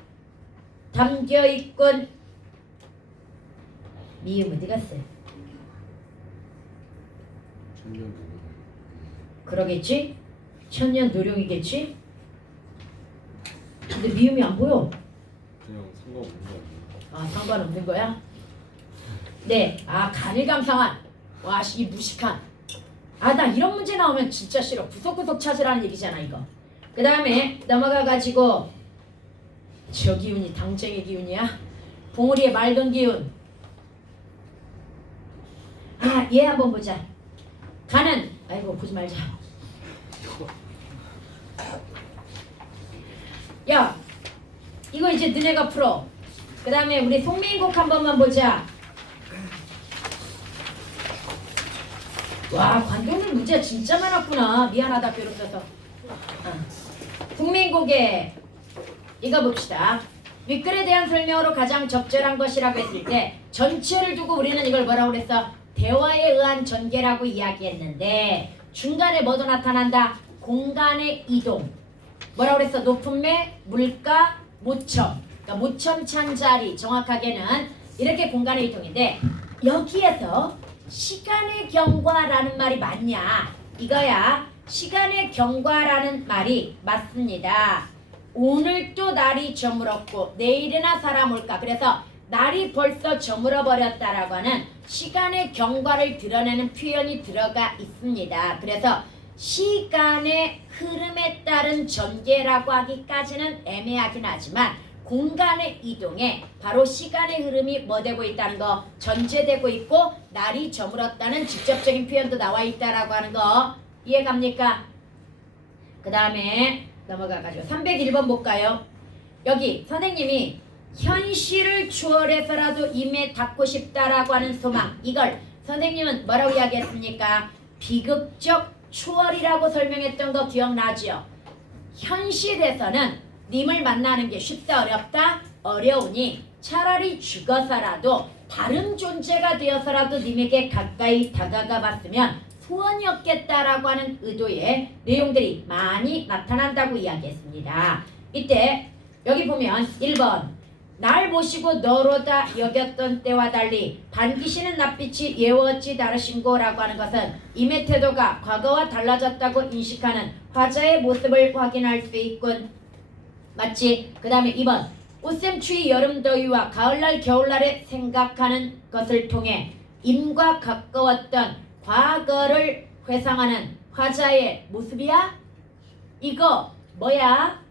담겨있군. 미음 어디 갔어요? 그러겠지? 천년 노령이겠지? 근데 미음이 안 보여. 그냥 상관없는 거 아니에요? 아 상관없는 거야? 네. 아 간일감상한. 와 이 무식한. 아 나 이런 문제 나오면 진짜 싫어. 구석구석 찾으라는 얘기잖아 이거. 그 다음에 넘어가가지고 저 기운이 당쟁의 기운이야? 봉우리의 맑은 기운. 아 얘 한번 보자. 가는 아이고 보지 말자. 야 이거 이제 너네가 풀어. 그 다음에 우리 송민곡 한 번만 보자. 와 관동률 문제 진짜 많았구나. 미안하다 괴롭혀서. 송민곡에 이거 봅시다. 윗글에 대한 설명으로 가장 적절한 것이라고 했을 때 전체를 두고 우리는 이걸 뭐라고 그랬어? 대화에 의한 전개라고 이야기했는데 중간에 뭐도 나타난다? 공간의 이동. 뭐라고 그랬어? 높은 매, 물가, 모첨. 그러니까 모첨 찬 자리 정확하게는 이렇게 공간의 이동인데 여기에서 시간의 경과라는 말이 맞냐? 이거야. 시간의 경과라는 말이 맞습니다. 오늘 또 날이 저물었고 내일이나 사람 올까. 그래서 날이 벌써 저물어 버렸다라고 하는 시간의 경과를 드러내는 표현이 들어가 있습니다. 그래서 시간의 흐름에 따른 전개라고 하기까지는 애매하긴 하지만 공간의 이동에 바로 시간의 흐름이 뭐 되고 있다는 거 전제되고 있고 날이 저물었다는 직접적인 표현도 나와 있다라고 하는 거 이해갑니까? 그 다음에 넘어가가지고 301번 볼까요? 여기 선생님이 현실을 추월해서라도 임에 닿고 싶다라고 하는 소망, 이걸 선생님은 뭐라고 이야기했습니까? 비극적 추월이라고 설명했던 거 기억나죠? 현실에서는 님을 만나는 게 쉽다 어렵다? 어려우니 차라리 죽어서라도 다른 존재가 되어서라도 님에게 가까이 다가가 봤으면 소원이었겠다라고 하는 의도의 내용들이 많이 나타난다고 이야기했습니다. 이때 여기 보면 1번 날 보시고 너로다 여겼던 때와 달리 반기시는 낯빛이 예어찌 다르신고라고 하는 것은 임의 태도가 과거와 달라졌다고 인식하는 화자의 모습을 확인할 수 있군. 맞지? 그 다음에 2번 웃샘 추위 여름 더위와 가을날 겨울날에 생각하는 것을 통해 임과 가까웠던 과거를 회상하는 화자의 모습이야? 이거 뭐야?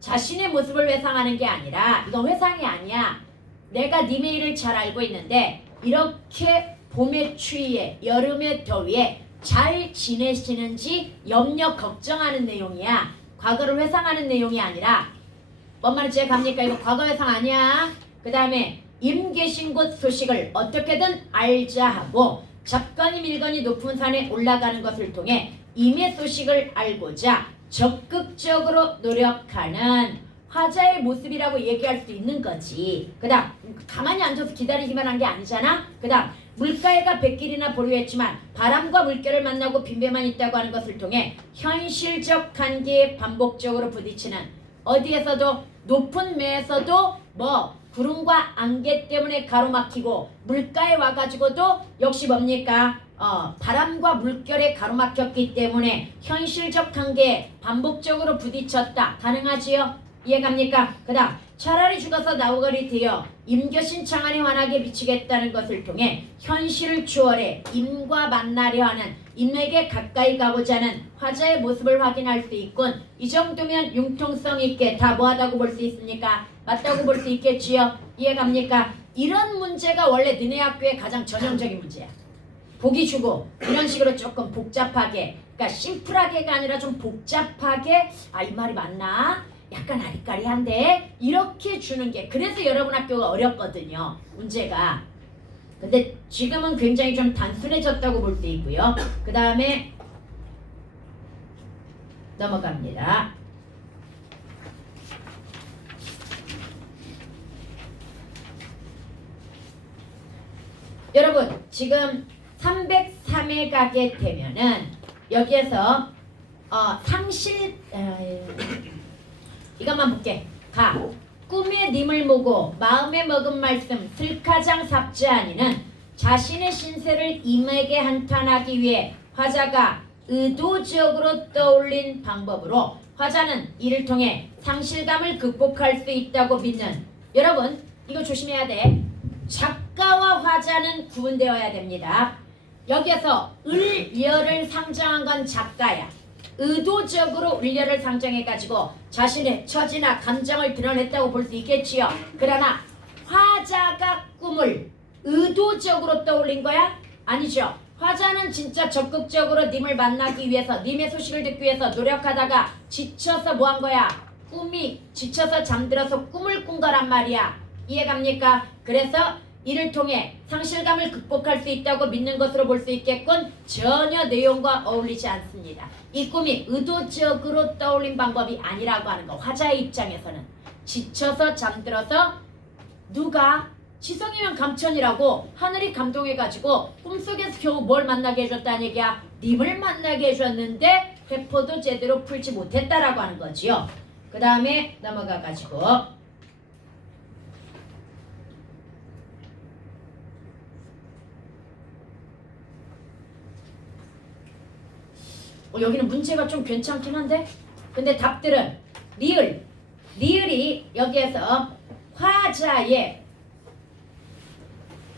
자신의 모습을 회상하는 게 아니라 이건 회상이 아니야. 내가 님의 일을 잘 알고 있는데 이렇게 봄의 추위에 여름의 더위에 잘 지내시는지 염려 걱정하는 내용이야. 과거를 회상하는 내용이 아니라 뭔 말인지 갑니까? 이거 과거 회상 아니야. 그 다음에 임 계신 곳 소식을 어떻게든 알자 하고 잡거니 밀거니 높은 산에 올라가는 것을 통해 임의 소식을 알고자 적극적으로 노력하는 화자의 모습이라고 얘기할 수 있는 거지. 그 다음 가만히 앉아서 기다리기만 한 게 아니잖아. 그 다음 물가에가 100길이나 보류했지만 바람과 물결을 만나고 빈배만 있다고 하는 것을 통해 현실적 한계에 반복적으로 부딪히는 어디에서도 높은 매에서도 뭐 구름과 안개 때문에 가로막히고 물가에 와가지고도 역시 뭡니까? 바람과 물결에 가로막혔기 때문에 현실적 한계에 반복적으로 부딪혔다. 가능하지요? 이해갑니까? 그 다음 차라리 죽어서 나우거리 되어 임교신 창안에 환하게 미치겠다는 것을 통해 현실을 추월해 임과 만나려 하는 임에게 가까이 가고자 하는 화자의 모습을 확인할 수 있군. 이 정도면 융통성 있게 다 뭐하다고 볼 수 있습니까? 맞다고 볼 수 있겠지요? 이해갑니까? 이런 문제가 원래 너네 학교의 가장 전형적인 문제야. 보기 주고 이런 식으로 조금 복잡하게, 그러니까 심플하게가 아니라 좀 복잡하게, 아 이 말이 맞나? 약간 아리까리한데 이렇게 주는 게, 그래서 여러분 학교가 어렵거든요, 문제가. 근데 지금은 굉장히 좀 단순해졌다고 볼 수 있고요. 그 다음에 넘어갑니다. 여러분 지금 303에 가게 되면은 여기에서 이것만 볼게. 가. 꿈에 님을 모고 마음에 먹은 말씀 슬가장 삽지아니는 자신의 신세를 임에게 한탄하기 위해 화자가 의도적으로 떠올린 방법으로 화자는 이를 통해 상실감을 극복할 수 있다고 믿는, 여러분 이거 조심해야 돼. 작가와 화자는 구분되어야 됩니다. 여기에서 을려를 상정한 건 작가야. 의도적으로 을려를 상정해가지고 자신의 처지나 감정을 드러냈다고 볼 수 있겠지요. 그러나 화자가 꿈을 의도적으로 떠올린 거야? 아니죠. 화자는 진짜 적극적으로 님을 만나기 위해서, 님의 소식을 듣기 위해서 노력하다가 지쳐서 뭐 한 거야? 꿈이 지쳐서 잠들어서 꿈을 꾼 거란 말이야. 이해갑니까? 그래서 이를 통해 상실감을 극복할 수 있다고 믿는 것으로 볼 수 있겠군. 전혀 내용과 어울리지 않습니다. 이 꿈이 의도적으로 떠올린 방법이 아니라고 하는 거. 화자의 입장에서는 지쳐서 잠들어서, 누가? 지성이면 감천이라고 하늘이 감동해가지고 꿈속에서 겨우 뭘 만나게 해줬다는 얘기야? 님을 만나게 해줬는데 회포도 제대로 풀지 못했다라고 하는 거지요. 그 다음에 넘어가가지고 여기는 문제가 좀 괜찮긴 한데, 근데 답들은 리을이 여기에서 화자의,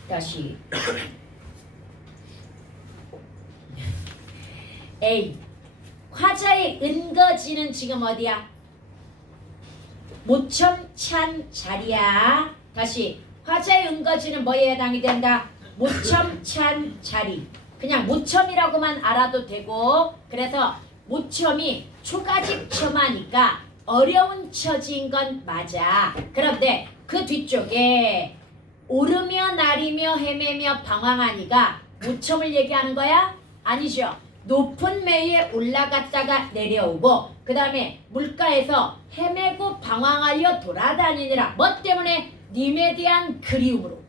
다시 A, 화자의 은거지는 지금 어디야? 모첨찬 자리야. 다시 화자의 은거지는 뭐에 해당이 된다? 모첨찬 자리. 그냥 모첨이라고만 알아도 되고, 그래서 모첨이 초가집 처마니까 어려운 처지인 건 맞아. 그런데 그 뒤쪽에 오르며 나리며 헤매며 방황하니가 모첨을 얘기하는 거야? 아니죠. 높은 매에 올라갔다가 내려오고, 그 다음에 물가에서 헤매고 방황하여 돌아다니느라, 뭐 때문에? 님에 대한 그리움으로.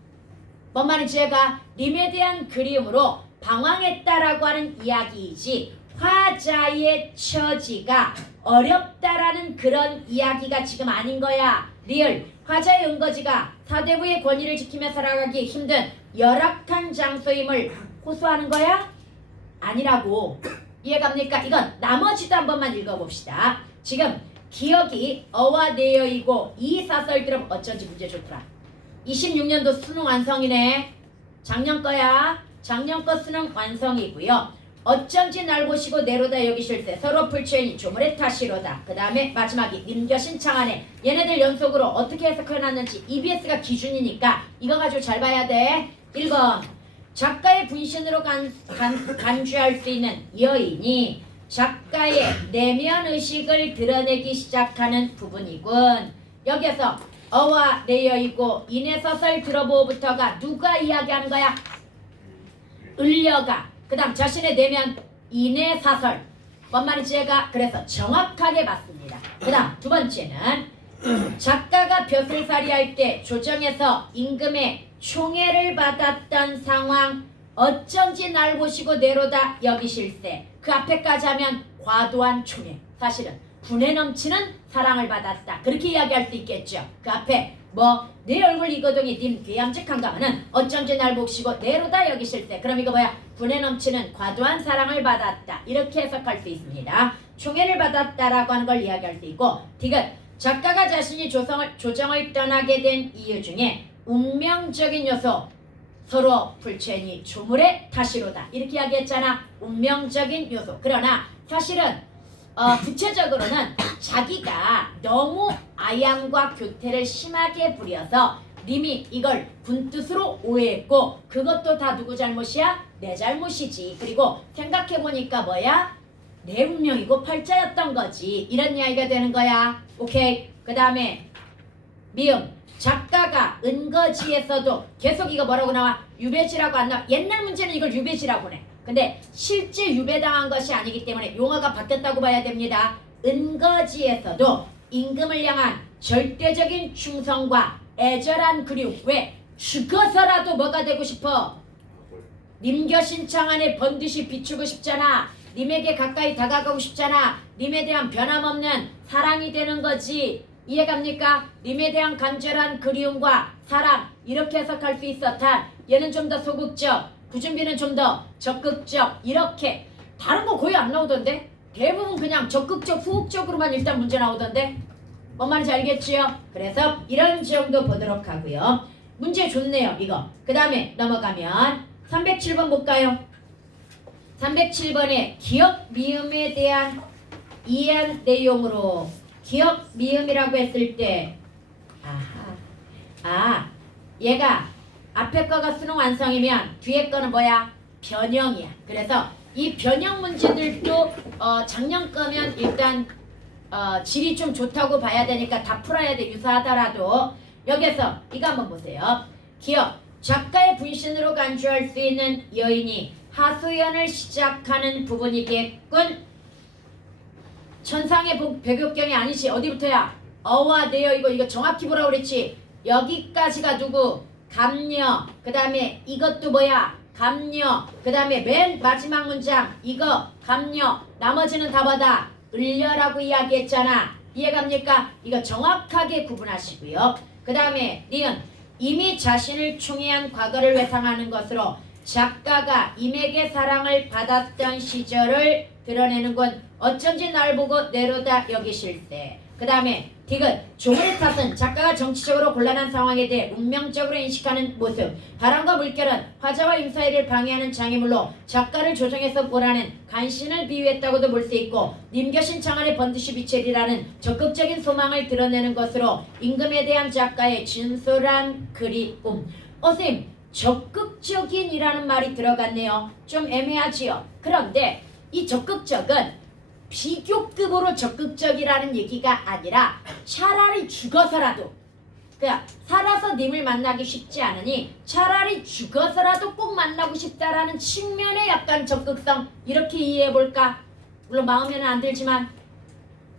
뭔 말인지 제가 님에 대한 그리움으로 방황했다라고 하는 이야기이지, 화자의 처지가 어렵다라는 그런 이야기가 지금 아닌 거야. 리을. 화자의 은거지가 사대부의 권위를 지키며 살아가기 힘든 열악한 장소임을 호소하는 거야? 아니라고. 이해갑니까? 이건 나머지도 한 번만 읽어봅시다. 지금 기억이 어와 내여이고 이 사설들은 어쩐지 문제 좋더라. 26년도 수능 완성이네. 작년 거야. 작년 거 수능 완성이고요. 어쩐지 날 보시고 내로다 여기실세 서로 불초이니 조물의 탓이로다. 그 다음에 마지막이 님겨신 창안에, 얘네들 연속으로 어떻게 해석해놨는지 EBS가 기준이니까 이거 가지고 잘 봐야 돼. 1번 작가의 분신으로 간주할 수 있는 여인이 작가의 내면 의식을 드러내기 시작하는 부분이군. 여기에서 어와 내여이고 인해서설 들어보부터가 누가 이야기하는 거야? 을려가. 그 다음 자신의 내면 인해사설. 뭔 말인지 제가 그래서 정확하게 봤습니다. 그 다음 두 번째는 작가가 벼슬살이 할 때 조정에서 임금의 총애를 받았던 상황, 어쩐지 날 보시고 내로다 여기실세. 그 앞에까지 하면 과도한 총애, 사실은 분에 넘치는 사랑을 받았다, 그렇게 이야기할 수 있겠죠. 그 앞에 뭐 내 얼굴 이거동이 님 귀함직한가 하면 어쩐지 날 보시고 내로다 여기실세. 그럼 이거 뭐야? 분에 넘치는 과도한 사랑을 받았다, 이렇게 해석할 수 있습니다. 총애를 받았다라고 하는 걸 이야기할 수 있고, 디귿 작가가 자신이 조정을 떠나게 된 이유 중에 운명적인 요소 서로 불체니 조물의 탓이로다 이렇게 이야기했잖아. 운명적인 요소. 그러나 사실은 구체적으로는 자기가 너무 아양과 교태를 심하게 부려서 님이 이걸 군뜻으로 오해했고 그것도 다 누구 잘못이야? 내 잘못이지. 그리고 생각해보니까 뭐야? 내 운명이고 팔자였던 거지. 이런 이야기가 되는 거야. 오케이. 그 다음에 미음. 작가가 은거지에서도 계속 이거 뭐라고 나와? 유배지라고 안 나와. 옛날 문제는 이걸 유배지라고 해. 근데 실제 유배당한 것이 아니기 때문에 용어가 바뀌었다고 봐야 됩니다. 은거지에서도 임금을 향한 절대적인 충성과 애절한 그리움. 왜? 죽어서라도 뭐가 되고 싶어? 님겨신창 안에 번듯이 비추고 싶잖아. 님에게 가까이 다가가고 싶잖아. 님에 대한 변함없는 사랑이 되는 거지. 이해갑니까? 님에 대한 간절한 그리움과 사랑 이렇게 해석할 수 있었다. 얘는 좀 더 소극적, 구준비는 좀 더 적극적 이렇게 다른 거 거의 안 나오던데? 대부분 그냥 적극적, 소극적으로만 일단 문제 나오던데? 뭔 말인지 알겠지요? 그래서 이런 지형도 보도록 하고요. 문제 좋네요 이거. 그 다음에 넘어가면 307번 볼까요? 307번에 기억 미음에 대한 이해한 내용으로 기억 미음이라고 했을 때 얘가 앞에 거가 수능 완성이면 뒤에 거는 뭐야? 변형이야. 그래서 이 변형 문제들도 작년 거면 일단 질이 좀 좋다고 봐야 되니까 다 풀어야 돼. 유사하더라도 여기서 이거 한번 보세요. 기억 작가의 분신으로 간주할 수 있는 여인이 하소연을 시작하는 부분이겠군. 천상의 배교경이 아니지. 어디부터야? 어와 내요. 이거 정확히 보라고 그랬지. 여기까지가 누구? 감녀. 그 다음에 이것도 뭐야? 감녀. 그 다음에 맨 마지막 문장 이거 감녀. 나머지는 다 뭐다? 을려라고 이야기했잖아. 이해갑니까? 이거 정확하게 구분하시고요. 그 다음에 니은 이미 자신을 충의한 과거를 회상하는 것으로 작가가 임에게 사랑을 받았던 시절을 드러내는 건 어쩐지 날 보고 내로다 여기실세. 그 다음에 디귿 종을 탓은 작가가 정치적으로 곤란한 상황에 대해 운명적으로 인식하는 모습. 바람과 물결은 화자와 임사일을 방해하는 장애물로 작가를 조정해서 보라는 간신을 비유했다고도 볼 수 있고 님겨신 창안에 번듯이 비체리라는 적극적인 소망을 드러내는 것으로 임금에 대한 작가의 진솔한 그리움. 선생님 적극적인이라는 말이 들어갔네요. 좀 애매하지요. 그런데 이 적극적은 비교급으로 적극적이라는 얘기가 아니라 차라리 죽어서라도 그러니까 살아서 님을 만나기 쉽지 않으니 차라리 죽어서라도 꼭 만나고 싶다라는 측면의 약간 적극성 이렇게 이해해볼까? 물론 마음에는 안 들지만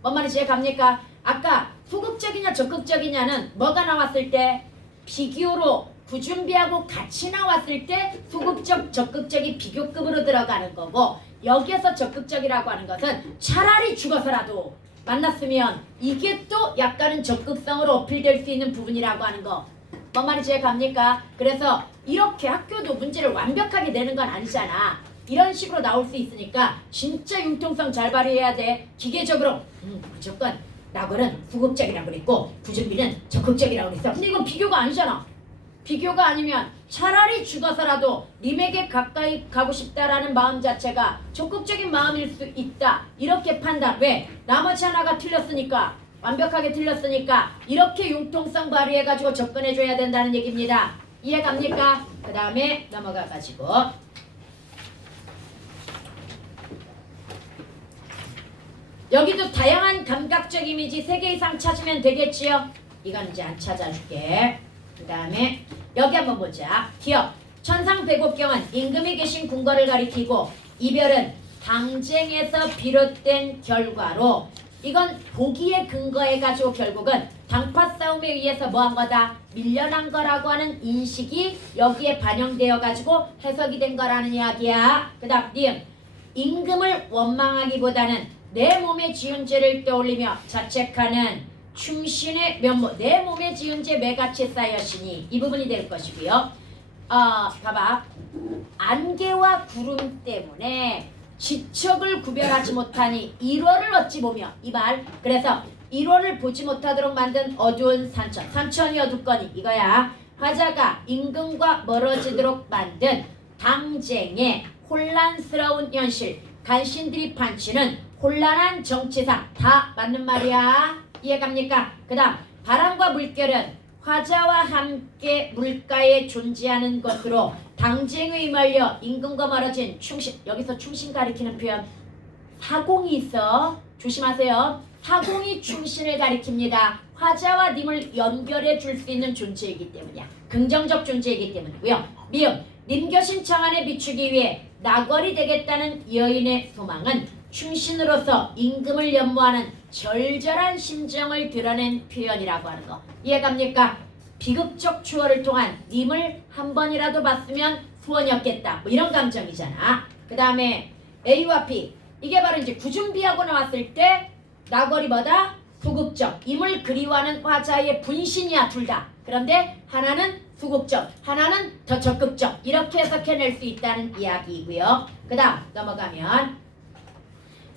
뭔 말인지 이해갑니까? 아까 소극적이냐 적극적이냐는 뭐가 나왔을 때 비교로 구준비하고 같이 나왔을 때 소극적 적극적이 비교급으로 들어가는 거고 여기에서 적극적이라고 하는 것은 차라리 죽어서라도 만났으면 이게 또 약간은 적극성으로 어필될 수 있는 부분이라고 하는 거. 뭔 말인지 이해갑니까? 그래서 이렇게 학교도 문제를 완벽하게 내는 건 아니잖아. 이런 식으로 나올 수 있으니까 진짜 융통성 잘 발휘해야 돼. 기계적으로 무조건 낙원은 소극적이라고 그랬고 구준비는 적극적이라고 그랬어. 근데 이건 비교가 아니잖아. 비교가 아니면 차라리 죽어서라도 님에게 가까이 가고 싶다라는 마음 자체가 적극적인 마음일 수 있다. 이렇게 판단. 왜? 나머지 하나가 틀렸으니까. 완벽하게 틀렸으니까 이렇게 융통성 발휘해가지고 접근해줘야 된다는 얘기입니다. 이해갑니까? 그 다음에 넘어가가지고 여기도 다양한 감각적 이미지 3개 이상 찾으면 되겠지요? 이건 이제 안 찾아줄게. 그 다음에 여기 한번 보자. 기억 천상배곡경은 임금이 계신 궁궐을 가리키고 이별은 당쟁에서 비롯된 결과로 이건 보기에 근거해가지고 결국은 당파 싸움에 의해서 뭐한 거다? 밀려난 거라고 하는 인식이 여기에 반영되어가지고 해석이 된 거라는 이야기야. 그 다음 니은 임금을 원망하기보다는 내 몸에 지은 죄를 떠올리며 자책하는 충신의 면모. 내 몸에 지은 죄 매같이 쌓였으니 이 부분이 될 것이고요. 봐봐. 안개와 구름 때문에 지척을 구별하지 못하니 일월을 어찌 보며 이 말. 그래서 일원을 보지 못하도록 만든 어두운 산천. 산천이 어둡거니 이거야. 화자가 임금과 멀어지도록 만든 당쟁의 혼란스러운 현실. 간신들이 판치는 혼란한 정치상. 다 맞는 말이야. 이해갑니까? 그 다음 바람과 물결은 화자와 함께 물가에 존재하는 것으로 당쟁에 휘말려 임금과 멀어진 충신. 여기서 충신 가리키는 표현 사공이 있어. 조심하세요. 사공이 충신을 가리킵니다. 화자와 님을 연결해 줄 수 있는 존재이기 때문이야. 긍정적 존재이기 때문이고요. 미음 님겨신 청안에 비추기 위해 나궐이 되겠다는 여인의 소망은 충신으로서 임금을 연모하는 절절한 심정을 드러낸 표현이라고 하는 거. 이해갑니까? 비극적 추월을 통한 님을 한 번이라도 봤으면 소원이었겠다. 뭐 이런 감정이잖아. 그 다음에 A와 B. 이게 바로 이제 구준비하고 나왔을 때 나궐이 뭐다? 소극적. 임을 그리워하는 화자의 분신이야 둘 다. 그런데 하나는 소극적, 하나는 더 적극적. 이렇게 해석해낼 수 있다는 이야기이고요. 그 다음 넘어가면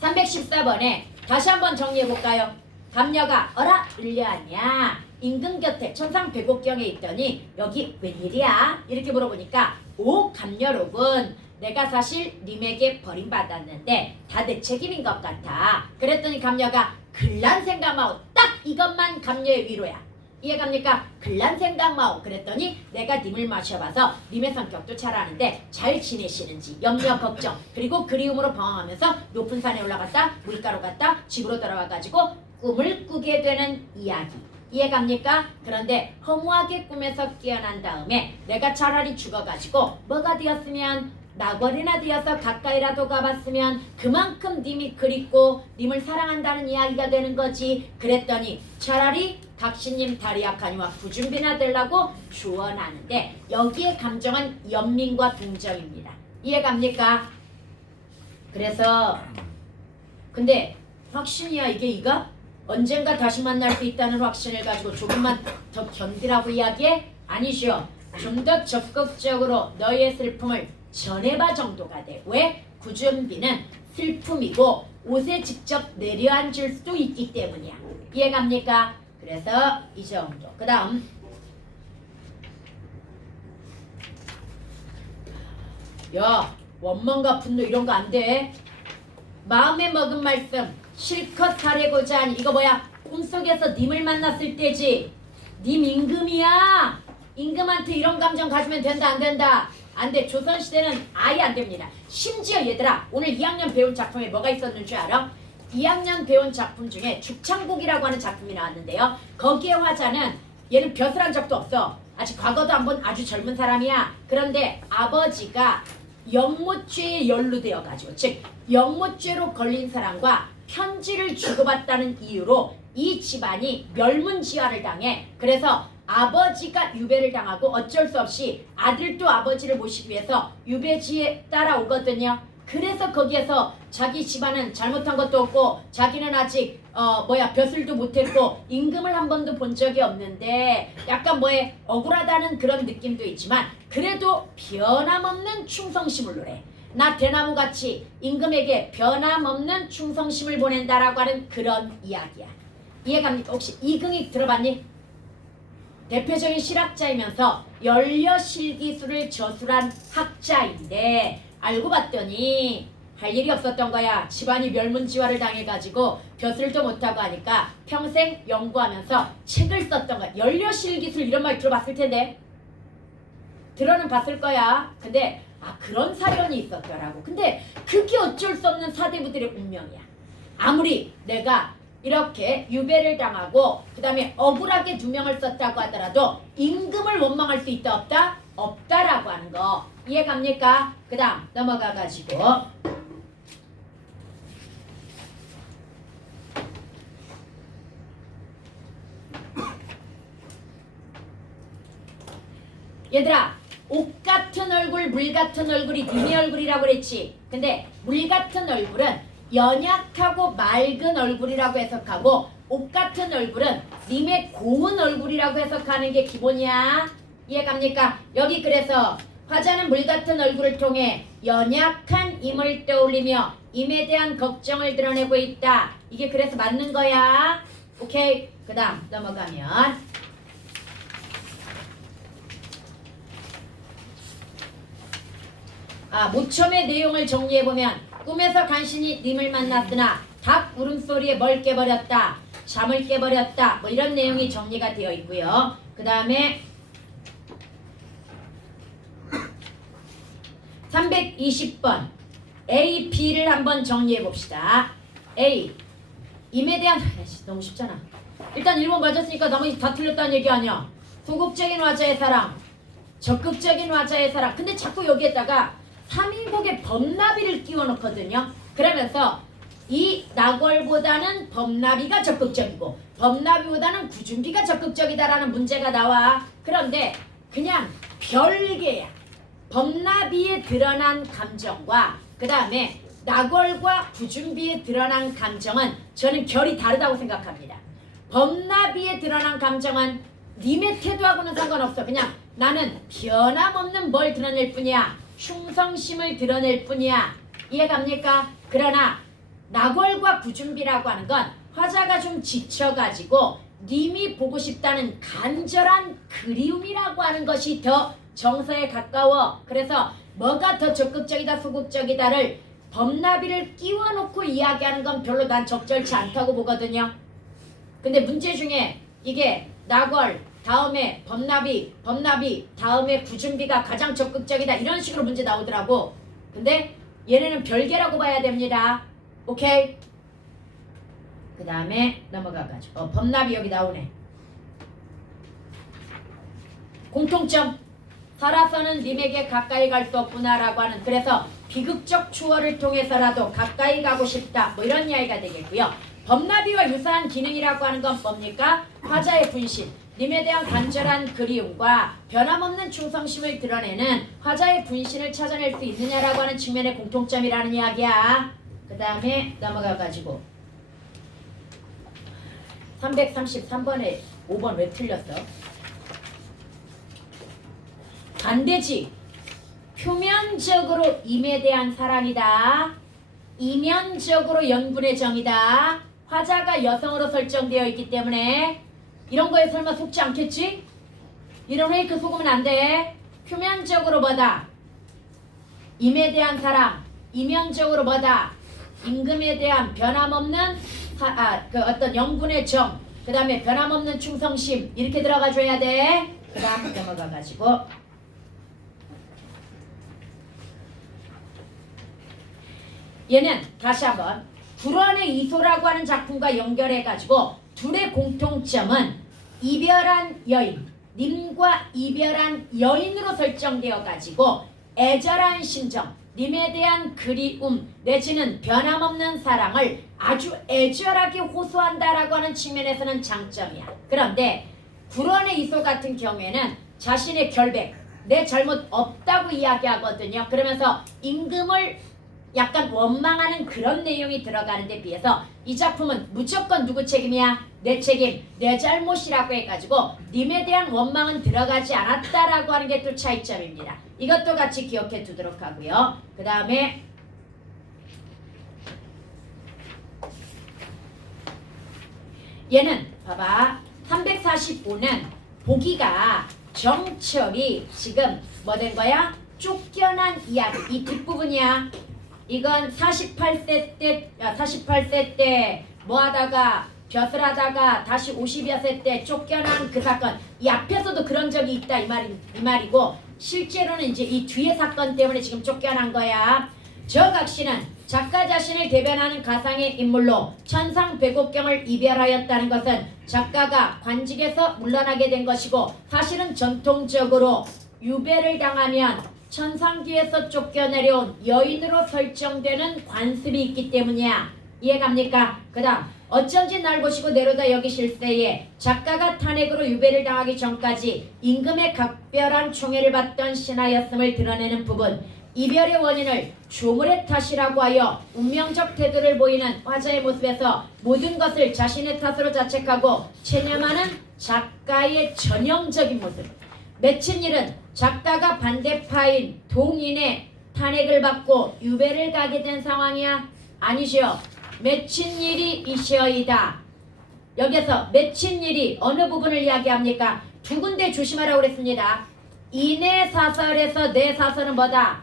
314번에 다시 한번 정리해볼까요? 감녀가 어라 을려하냐 임금 곁에 천상백옥경에 있더니 여기 웬일이야? 이렇게 물어보니까 오 감녀로군 내가 사실 님에게 버림받았는데 다 내 책임인 것 같아. 그랬더니 감녀가 글란 생각 마오. 딱 이것만 감녀의 위로야. 이해갑니까? 글란 생각 마오. 그랬더니 내가 님을 마셔봐서 님의 성격도 잘 아는데 잘 지내시는지 염려 걱정 그리고 그리움으로 방황하면서 높은 산에 올라갔다 물가로 갔다 집으로 돌아와가지고 꿈을 꾸게 되는 이야기. 이해갑니까? 그런데 허무하게 꿈에서 깨어난 다음에 내가 차라리 죽어가지고 뭐가 되었으면 나궐이나 되어서 가까이라도 가봤으면 그만큼 님이 그립고 님을 사랑한다는 이야기가 되는 거지. 그랬더니 차라리 각신님 다리 약하니와 구준비나 되려고 조언하는데 여기에 감정은 연민과 동정입니다. 이해갑니까? 그래서 근데 확신이야 이게 이가? 언젠가 다시 만날 수 있다는 확신을 가지고 조금만 더 견디라고 이야기해? 아니죠. 좀 더 적극적으로 너의 슬픔을 전해봐 정도가 돼. 왜? 구준비는 슬픔이고 옷에 직접 내려앉을 수도 있기 때문이야. 이해갑니까? 그래서 이 정도. 그 다음 야 원망과 분노 이런 거 안 돼. 마음에 먹은 말씀 실컷 하려고자 하니 이거 뭐야? 꿈속에서 님을 만났을 때지. 님 임금이야. 임금한테 이런 감정 가지면 된다 안 된다? 안 돼. 조선시대는 아예 안 됩니다. 심지어 얘들아 오늘 2학년 배운 작품에 뭐가 있었는 줄 알아? 2학년 배운 작품 중에 죽창곡이라고 하는 작품이 나왔는데요. 거기에 화자는 얘는 벼슬 한 적도 없어. 아직 과거도 안 본 아주 젊은 사람이야. 그런데 아버지가 영모죄에 연루되어가지고 즉 영모죄로 걸린 사람과 편지를 주고받다는 이유로 이 집안이 멸문지화를 당해. 그래서 아버지가 유배를 당하고 어쩔 수 없이 아들도 아버지를 모시기 위해서 유배지에 따라오거든요. 그래서 거기에서 자기 집안은 잘못한 것도 없고 자기는 아직 벼슬도 못했고 임금을 한 번도 본 적이 없는데 약간 억울하다는 그런 느낌도 있지만 그래도 변함없는 충성심을 노래. 나 대나무같이 임금에게 변함없는 충성심을 보낸다라고 하는 그런 이야기야. 이해갑니까? 혹시 이긍이 들어봤니? 대표적인 실학자이면서 연려실기술을 저술한 학자인데 알고 봤더니 할 일이 없었던 거야. 집안이 멸문지화를 당해가지고 벼슬도 못하고 하니까 평생 연구하면서 책을 썼던 거야. 연려실기술 이런 말 들어봤을 텐데 들어는 봤을 거야. 근데 그런 사연이 있었더라고. 근데 그게 어쩔 수 없는 사대부들의 운명이야. 아무리 내가 이렇게 유배를 당하고 그 다음에 억울하게 두 명을 썼다고 하더라도 임금을 원망할 수 있다 없다? 없다라고 하는 거 이해갑니까? 그 다음 넘어가가지고 얘들아 옷 같은 얼굴 물 같은 얼굴이 님의 얼굴이라고 그랬지. 근데 물 같은 얼굴은 연약하고 맑은 얼굴이라고 해석하고 옷 같은 얼굴은 님의 고운 얼굴이라고 해석하는 게 기본이야. 이해갑니까? 여기 그래서 화자는 물 같은 얼굴을 통해 연약한 임을 떠올리며 임에 대한 걱정을 드러내고 있다. 이게 그래서 맞는 거야. 오케이? 그 다음 넘어가면 모첨의 내용을 정리해보면 꿈에서 간신히 님을 만났으나 닭 울음소리에 뭘 깨버렸다. 잠을 깨버렸다. 뭐 이런 내용이 정리가 되어 있고요. 그 다음에 320번 A, B를 한번 정리해 봅시다. A 임에 대한 너무 쉽잖아. 일단 1번 맞았으니까 나머지 다 틀렸다는 얘기 아니야. 소극적인 화자의 사랑, 적극적인 화자의 사랑. 근데 자꾸 여기에다가 3인국의 범나비를 끼워 넣거든요. 그러면서 이 나궐보다는 범나비가 적극적이고 범나비보다는 구준비가 적극적이다라는 문제가 나와. 그런데 그냥 별개야. 범나비에 드러난 감정과 그 다음에 나궐과 구준비에 드러난 감정은 저는 결이 다르다고 생각합니다. 범나비에 드러난 감정은 님의 태도하고는 상관없어. 그냥 나는 변함없는 뭘 드러낼 뿐이야. 충성심을 드러낼 뿐이야. 이해갑니까? 그러나 나궐과 구준비라고 하는 건 화자가 좀 지쳐가지고 님이 보고 싶다는 간절한 그리움이라고 하는 것이 더 정서에 가까워. 그래서 뭐가 더 적극적이다 소극적이다를 범나비를 끼워놓고 이야기하는 건 별로 난 적절치 않다고 보거든요. 근데 문제 중에 이게 나궐 다음에 범나비 다음에 구준비가 가장 적극적이다 이런 식으로 문제 나오더라고. 근데 얘네는 별개라고 봐야 됩니다. 오케이? 그 다음에 넘어가가지고 범나비 여기 나오네. 공통점 살아서는 님에게 가까이 갈 수 없구나라고 하는, 그래서 비극적 추월을 통해서라도 가까이 가고 싶다 뭐 이런 이야기가 되겠고요. 범나비와 유사한 기능이라고 하는 건 뭡니까? 화자의 분신, 님에 대한 간절한 그리움과 변함없는 충성심을 드러내는 화자의 분신을 찾아낼 수 있느냐라고 하는 측면의 공통점이라는 이야기야. 그 다음에 넘어가가지고 333번에 5번 왜 틀렸어? 반대지. 표면적으로 임에 대한 사랑이다. 이면적으로 연분의 정이다. 화자가 여성으로 설정되어 있기 때문에 이런 거에 설마 속지 않겠지? 이런 페이크 속으면 안 돼. 표면적으로 뭐다? 임에 대한 사랑. 이면적으로 뭐다? 임금에 대한 변함없는 그 어떤 영분의 정. 그 다음에 변함없는 충성심. 이렇게 들어가 줘야 돼. 그 다음 넘어가가지고 얘는 다시 한번 불원의 이소라고 하는 작품과 연결해가지고 둘의 공통점은 이별한 여인, 님과 이별한 여인으로 설정되어가지고 애절한 심정, 님에 대한 그리움 내지는 변함없는 사랑을 아주 애절하게 호소한다라고 하는 측면에서는 장점이야. 그런데 불원의 이소 같은 경우에는 자신의 결백, 내 잘못 없다고 이야기하거든요. 그러면서 임금을 약간 원망하는 그런 내용이 들어가는데 비해서 이 작품은 무조건 누구 책임이야? 내 책임, 내 잘못이라고 해가지고 님에 대한 원망은 들어가지 않았다라고 하는 게 또 차이점입니다. 이것도 같이 기억해 두도록 하고요. 그 다음에 얘는 봐봐. 345는 보기가 정철이 지금 뭐 된 거야? 쫓겨난 이야기. 이 뒷부분이야. 이건 48세 때 뭐 하다가 벼슬 하다가 다시 50여 세 때 쫓겨난 그 사건. 이 앞에서도 그런 적이 있다 이 말이고 실제로는 이제 이 뒤에 사건 때문에 지금 쫓겨난 거야. 저각시는 작가 자신을 대변하는 가상의 인물로 천상 백옥경을 이별하였다는 것은 작가가 관직에서 물러나게 된 것이고 사실은 전통적으로 유배를 당하면 천상기에서 쫓겨내려온 여인으로 설정되는 관습이 있기 때문이야. 이해갑니까? 그 다음 어쩐지 날 보시고 내려다 여기실 때에 작가가 탄핵으로 유배를 당하기 전까지 임금의 각별한 총애를 받던 신하였음을 드러내는 부분, 이별의 원인을 조물의 탓이라고 하여 운명적 태도를 보이는 화자의 모습에서 모든 것을 자신의 탓으로 자책하고 체념하는 작가의 전형적인 모습. 맺힌 일은 작가가 반대파인 동인의 탄핵을 받고 유배를 가게 된 상황이야? 아니죠. 맺힌 일이 이시어이다. 여기서 맺힌 일이 어느 부분을 이야기합니까? 두 군데 조심하라고 그랬습니다. 이내 사설에서 내 사설은 뭐다?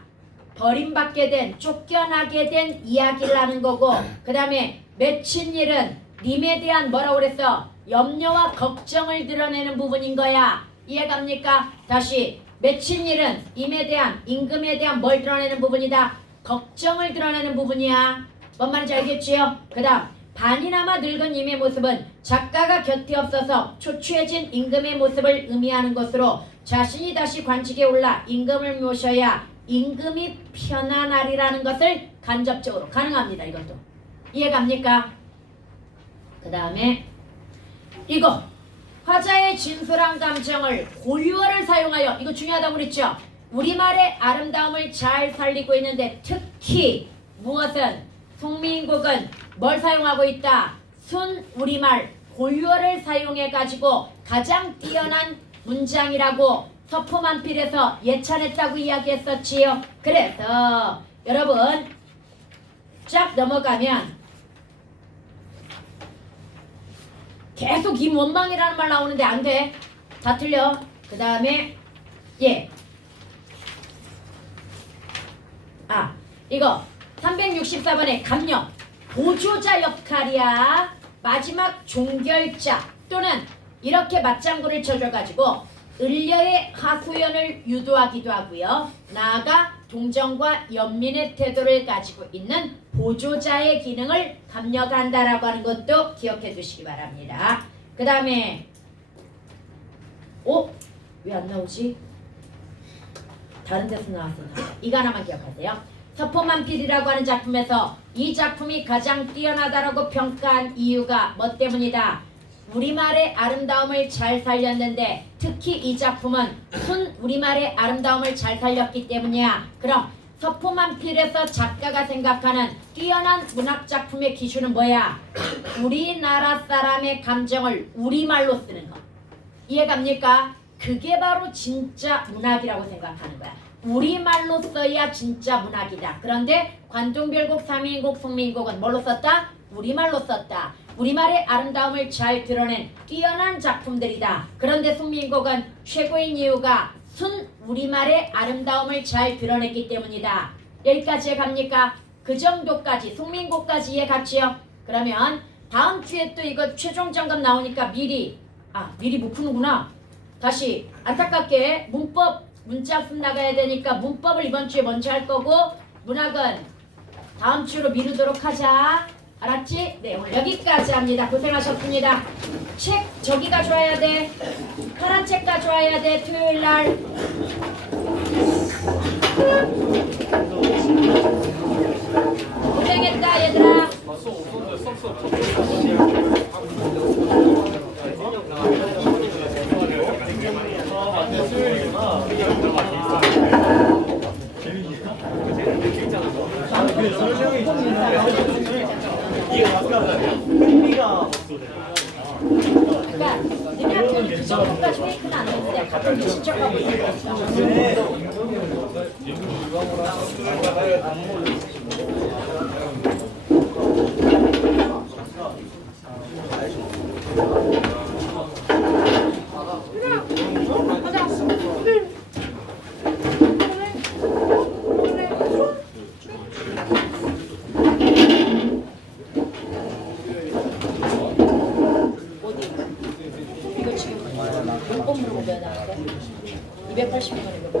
버림받게 된, 쫓겨나게 된 이야기를 하는 거고, 그 다음에 맺힌 일은 님에 대한 뭐라고 그랬어? 염려와 걱정을 드러내는 부분인 거야. 이해갑니까? 다시 맺힌 일은 임에 대한, 임금에 대한 뭘 드러내는 부분이다? 걱정을 드러내는 부분이야. 뭔 말인지 알겠지요? 그 다음 반이나마 늙은 임의 모습은 작가가 곁에 없어서 초췌해진 임금의 모습을 의미하는 것으로 자신이 다시 관직에 올라 임금을 모셔야 임금이 편안하리라는 것을 간접적으로 가능합니다. 이것도 이해갑니까? 그 다음에 이거 화자의 진솔한 감정을 고유어를 사용하여, 이거 중요하다고 그랬죠? 우리말의 아름다움을 잘 살리고 있는데 특히 무엇은 송민국은 뭘 사용하고 있다? 순 우리말 고유어를 사용해 가지고 가장 뛰어난 문장이라고 서포만필에서 예찬했다고 이야기했었지요. 그래서 여러분 쫙 넘어가면 계속 이 원망이라는 말 나오는데 안 돼. 다 틀려. 그 다음에 이거 364번의 감령 보조자 역할이야. 마지막 종결자 또는 이렇게 맞장구를 쳐줘가지고 을려의 하소연을 유도하기도 하고요. 나아가 동정과 연민의 태도를 가지고 있는 보조자의 기능을 감력한다라고 하는 것도 기억해 두시기 바랍니다. 그 다음에 왜 안 나오지? 다른 데서 나왔어. 이거 하나만 기억하세요. 서포만필이라고 하는 작품에서 이 작품이 가장 뛰어나다라고 평가한 이유가 뭐 때문이다? 우리말의 아름다움을 잘 살렸는데 특히 이 작품은 순 우리말의 아름다움을 잘 살렸기 때문이야. 그럼 서포만필에서 작가가 생각하는 뛰어난 문학작품의 기준은 뭐야? 우리나라 사람의 감정을 우리말로 쓰는 거. 이해갑니까? 그게 바로 진짜 문학이라고 생각하는 거야. 우리말로 써야 진짜 문학이다. 그런데 관동별곡, 삼인곡, 송민곡은 뭘로 썼다? 우리말로 썼다. 우리말의 아름다움을 잘 드러낸 뛰어난 작품들이다. 그런데 송민곡은 최고인 이유가 순 우리말의 아름다움을 잘 드러냈기 때문이다. 여기까지 갑니까? 그 정도까지, 송민곡까지 이해갔지요? 그러면 다음 주에 또 이거 최종 점검 나오니까 미리 못 푸는구나. 다시 안타깝게 문자품 나가야 되니까 문법을 이번 주에 먼저 할 거고 문학은 다음 주로 미루도록 하자. 알았지? 네, 오늘 여기까지 합니다. 고생하셨습니다. 책 저기 가져와야 돼. 파란 책 가져와야 돼. 토요일 날. 고생했다 얘들아. 그러니까 니네한테는 그 정도까지 페이크는 안 했는데 가끔 지적하고 있어. 이거 지금 몇번 물어보면 나한테? 280번에 몇 번?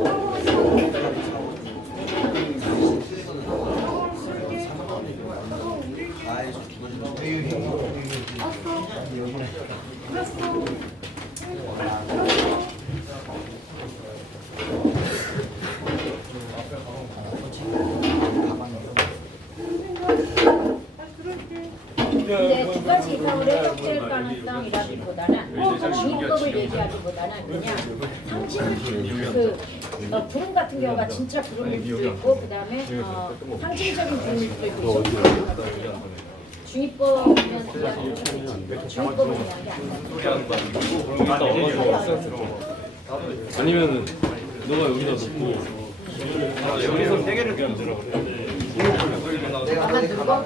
근데 두 가지 이상으로 해석될 가능성이라기보다는 중립법을 얘기하기보다는 그냥 상징 구름 같은 경우가 진짜 구름일 수도 있고 그 다음에 상징적인 구름일 수도 있고 중립법이면 이야기를 중립법은 이야기 안 해. 아니면은 너가 여기다 놓고 여기서 세 개를 그냥 들어. 아마 누가